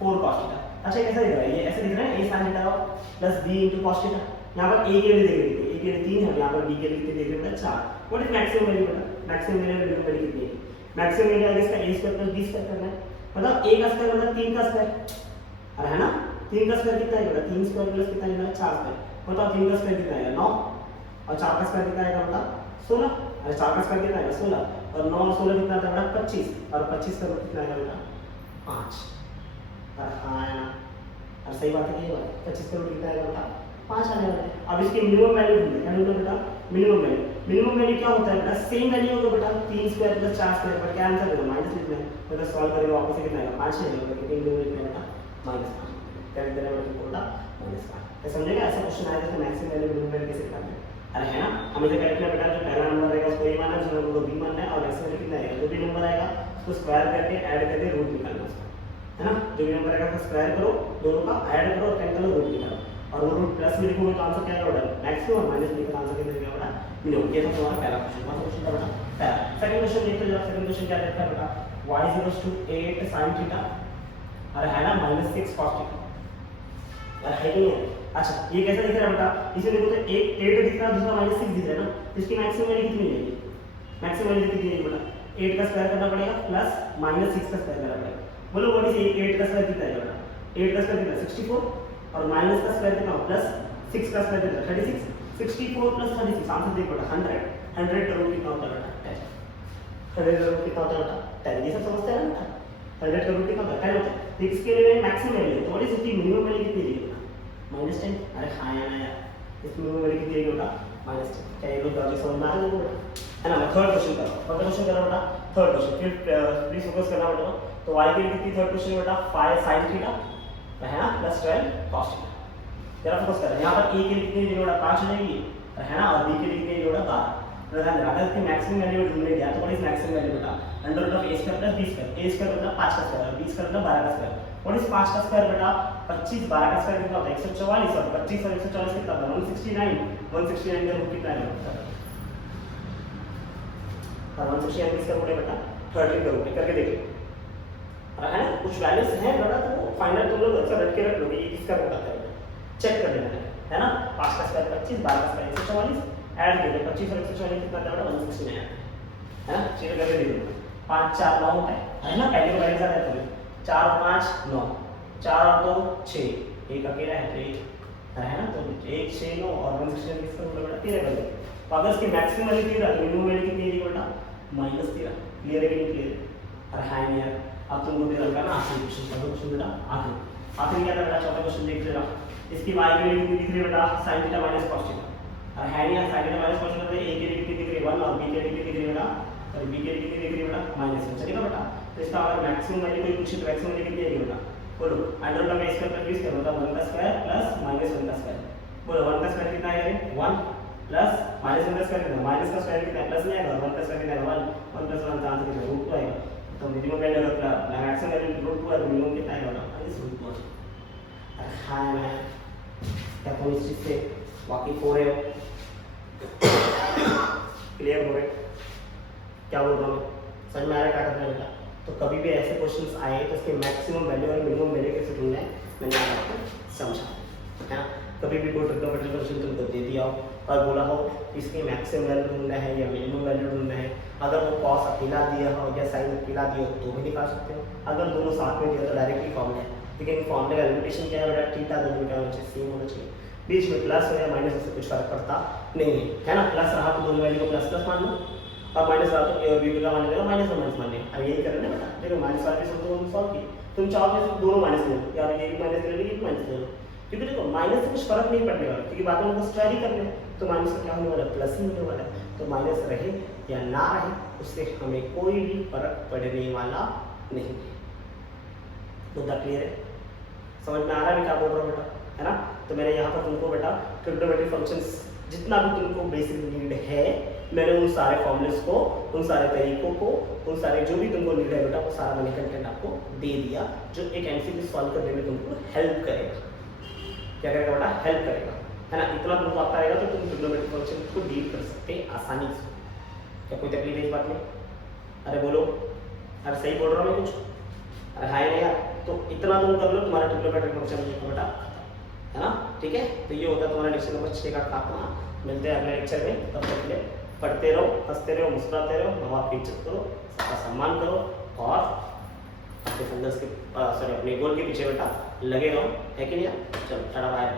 4 cos theta, अच्छा कैसा दिख रहा है, ये ऐसे दिख रहा है a sin theta plus b into cos theta, यहाँ पर a के लिए देख रहे थे, a के लिए 3 है, यहाँ पर b के लिए कितने देख रहे हैं 4, व्हाट इज मैक्सिमम वैल्यू बेटा, मैक्सिमम वैल्यू कितनी है, मैक्सिमम वैल्यू है इसका a square plus b square करना है, मतलब a का स्क्वायर मतलब 3 का स्क्वायर, अरे है ना, 3 का स्क्वायर कितना है बेटा, 3 स्क्वायर प्लस कितना है 4 स्क्वायर, मतलब 3 का स्क्वायर कितना आएगा 9, और 4 का स्क्वायर कितना आएगा बेटा 16, अरे 4 का स्क्वायर कितना आएगा 16, और 9 और 16 कितना आता है बेटा 25, और 25 का कितना आएगा बेटा 5, अरे हाँ है ना, अरे सही बात है, ये बात 25 का कितना आएगा बेटा 5 आने वाला है। अब इसकी मिनिमम वैल्यू ढूंढना है, क्या ढूंढना बेटा मिनिमम वैल्यू क्या होता है बेटा, सेम वैल्यू होगा बेटा 3 स्क्वायर प्लस 4 स्क्वायर, पर क्या आंसर देगा माइनस लिखना है, मतलब सॉल्व करेंगे वापस से कितना आएगा 5 आएगा, क्योंकि मिनिमम लिखना है बेटा -5, क्या लिखना है बेटा -5, क्या समझेगा, ऐसा क्वेश्चन आया तो मैक्सिमम वैल्यू मिनिमम वैल्यू कैसे करना है, अरे है ना, हमें जो कैलकुलेट बेटा जो पहला नंबर रहेगा उसको a मानना है, दूसरा नंबर को b मानना है, और मैक्सिमम वैल्यू कितना आएगा, जो भी नंबर आएगा उसको स्क्वायर करके ऐड करके रूट निकालना है, है ना, जो भी नंबर आएगा उसको स्क्वायर करो, दोनों का ऐड करो और कैंसिल करो, रूट निकालो, और वो रूट प्लस में लिखोगे तो आंसर क्या आएगा बेटा मैक्सिमम, और माइनस में लिखोगे तो आंसर कितना आएगा बेटा मिनिमम। ये तो तुम्हारा पहला क्वेश्चन, कौन सा क्वेश्चन था बेटा पहला। सेकंड क्वेश्चन देखते हैं, सेकंड क्वेश्चन क्या देता है बेटा, y = 8 sin थीटा, अरे है ना -6 cos थीटा, अरे है कि नहीं है, अच्छा ये कैसा दिख रहा है बेटा, इसमें देखो तो एक 8 दिख रहा है, दूसरा -6 दिख रहा है ना, तो इसकी मैक्सिमम वैल्यू कितनी मिलेगी, मैक्सिमम वैल्यू कितनी है बेटा 8 का स्क्वायर करना पड़ेगा प्लस -6 का स्क्वायर करना पड़ेगा। बोलो व्हाट इज 8 का स्क्वायर कितना है बेटा? 8 का स्क्वायर कितना 64 और माइनस का स्क्वायर कितना प्लस 6 का स्क्वायर कितना 36। 64 प्लस 36 आंसर देखो बेटा 100। 100 का रूट कितना होता है बेटा 10। 100 का रूट कितना होता है बेटा 10। ये सब समझते हैं ना? 100 का रूट कितना होता है 10 होता है। तो इसके लिए मैक्सिमम वैल्यू तो व्हाट इज इसकी मिनिमम वैल्यू कितनी है बेटा -10। अरे हाँ यार इसकी मिनिमम वैल्यू कितनी है बेटा -10। क्या ये लोग लॉजिक समझ में आ रहा है बेटा? है ना? मैं थर्ड क्वेश्चन कर रहा हूं। कौन सा क्वेश्चन कर रहा हूं बेटा? Third question. फिर प्लीज फोकस करना बेटा। तो y की वैल्यू कितनी थर्ड क्वेश्चन बेटा 5 sin थीटा है ना प्लस 12 cos थीटा। जरा फोकस कर। यहां पर a के लिए कितनी जगह बेटा 5 हो जाएगी है ना और b के लिए कितनी जगह बेटा 12। ध्यान रखना अगर इसकी मैक्सिमम वैल्यू ढूंढने गया तो व्हाट इज मैक्सिमम वैल्यू बेटा under root of a square plus b square. a square मतलब 5 का स्क्वायर, b स्क्वायर मतलब 12 का स्क्वायर। व्हाट इज 5 का स्क्वायर बेटा 25। 12 का स्क्वायर कितना होता है 144 और 25 और 144 कितना होता है 169। 169 का रूट कितना है बेटा और 169 इसका रूट है बेटा 13 का रूट करके देखो। और है ना कुछ वैल्यूज हैं बेटा तो फाइनल तुम लोग अच्छा रट के रख लोगे ये किसका रूट आता है चेक कर लेना है ना। 5 का स्क्वायर 25, 12 का स्क्वायर 144 ऐड कर दो 25 और 144 कितना आता है बेटा 169 है ना। चेक करके देखो 5 4 9 होता है ना पहले को वैल्यू आ जाता है 4 और 5 9 4 और 2 6 एक अकेला है तो एक है ना तो 1 6 9 और 169 किसका रूट है बेटा 13 कर दो। तो अगर इसकी मैक्सिमम वैल्यू 13 मिनिमम वैल्यू कितनी है बेटा -13। क्लियर है कि नहीं क्लियर? अरे हां यार अब तुमको दे रखा ना आखिरी क्वेश्चन का क्वेश्चन बेटा आखिरी क्या था बेटा चौथा क्वेश्चन देख लेना। इसकी y की वैल्यू कितनी दिख रही है बेटा sin theta minus cos theta. अरे है नहीं sin theta minus cos theta तो a की वैल्यू कितनी दिख रही है 1 और b की वैल्यू कितनी दिख रही है बेटा और b की वैल्यू कितनी दिख रही है बेटा -1 चलेगा बेटा। तो इसका अगर मैक्सिमम वैल्यू कोई पूछे तो मैक्सिमम वैल्यू कितनी आएगी बेटा बोलो under root of a square plus b square मतलब 1 का स्क्वायर प्लस -1 का स्क्वायर। बोलो 1 का स्क्वायर कितना आएगा 1 प्लस -1 का स्क्वायर कितना माइनस का स्क्वायर कितना प्लस नहीं आएगा 1 का स्क्वायर कितना आएगा 1 प्लस 1 का आंसर कितना रूट 2 आएगा। तो मिनिमम वैल्यू अगर मैक्सिमम वैल्यू रूट 2 है तो मिनिमम कितना आएगा बेटा इस रूट 2। अरे हां मैं क्या तुम इस चीज से वाकिफ हो रहे हो क्लियर हो रहे क्या बोल रहा हूँ समझ में आ रहा है क्या करना है बेटा? तो कभी भी ऐसे क्वेश्चंस आए तो इसके मैक्सिमम वैल्यू और मिनिमम वैल्यू कैसे ढूंढना है मैंने आपको समझा है ना। कभी भी कोई ट्रिग्नोमेट्री क्वेश्चन तुमको दे दिया हो और बोला हो इसकी मैक्सिमम वैल्यू ढूंढना है या मिनिमम वैल्यू ढूंढना है अगर वो कॉस अकेला दिया हो या साइन अकेला दिया हो तो भी निकाल सकते हो। अगर दोनों साथ में दिया तो डायरेक्टली फॉर्मूला है लेकिन फॉर्मूले का लिमिटेशन क्या है बेटा थीटा दोनों क्या होना चाहिए सेम होना चाहिए। बीच में प्लस हो या माइनस से कुछ फर्क पड़ता नहीं है ना। प्लस रहा तो दोनों वैल्यू को प्लस प्लस मान लो और माइनस रहा तो ए और बी का मान लेगा माइनस और माइनस मान लेगा। अब यही करना बेटा देखो माइनस वाले से तो सॉल्व की तुम चाहो तो दोनों माइनस ले लो या ये भी माइनस ले लो ये भी माइनस ले लो क्योंकि देखो माइनस से कुछ फर्क नहीं पड़ने वाला क्योंकि बाद में उनको स्क्वायर ही करना है तो माइनस का क्या होने वाला प्लस ही होने वाला है। तो माइनस रहे या ना रहे उससे हमें कोई भी फर्क पड़ने वाला नहीं। मुद्दा क्लियर है समझ में आ रहा है क्या बोल रहा हूँ बेटा है ना। तो मैंने यहाँ पर तुमको बेटा ट्रिग्नोमेट्री फंक्शंस जितना भी तुमको बेसिक नीड है मैंने उन सारे फॉर्मूलेस को उन सारे तरीकों को उन सारे जो भी तुमको नीड है बेटा वो सारा मैंने कंटेंट आपको दे दिया जो एक एमसीक्यू सॉल्व करने में तुमको हेल्प करेगा। क्या करेगा बेटा हेल्प करेगा है ना। इतना तुमको आता रहेगा तो तुम ट्रिग्नोमेट्री फंक्शन को डील कर सकते आसानी से। क्या कोई तकलीफ है इस बात में? अरे बोलो अरे सही बोल रहा हूँ मैं कुछ अरे हाय नहीं यार तो इतना तुम कर लो तुम्हारा ट्रिग्नोमेट्री फंक्शन बेटा है ना। ठीक है तो ये होता है तुम्हारा लेक्चर नंबर 6 का खात्मा। मिलते हैं अगले लेक्चर में तब तक के लिए पढ़ते रहो हंसते रहो मुस्कुराते रहो माँ बाप की इज्जत करो सबका सम्मान करो और अपने संघर्ष के सॉरी अपने गोल के पीछे बेटा लगे रहो है कि नहीं। चलो टाटा बाय।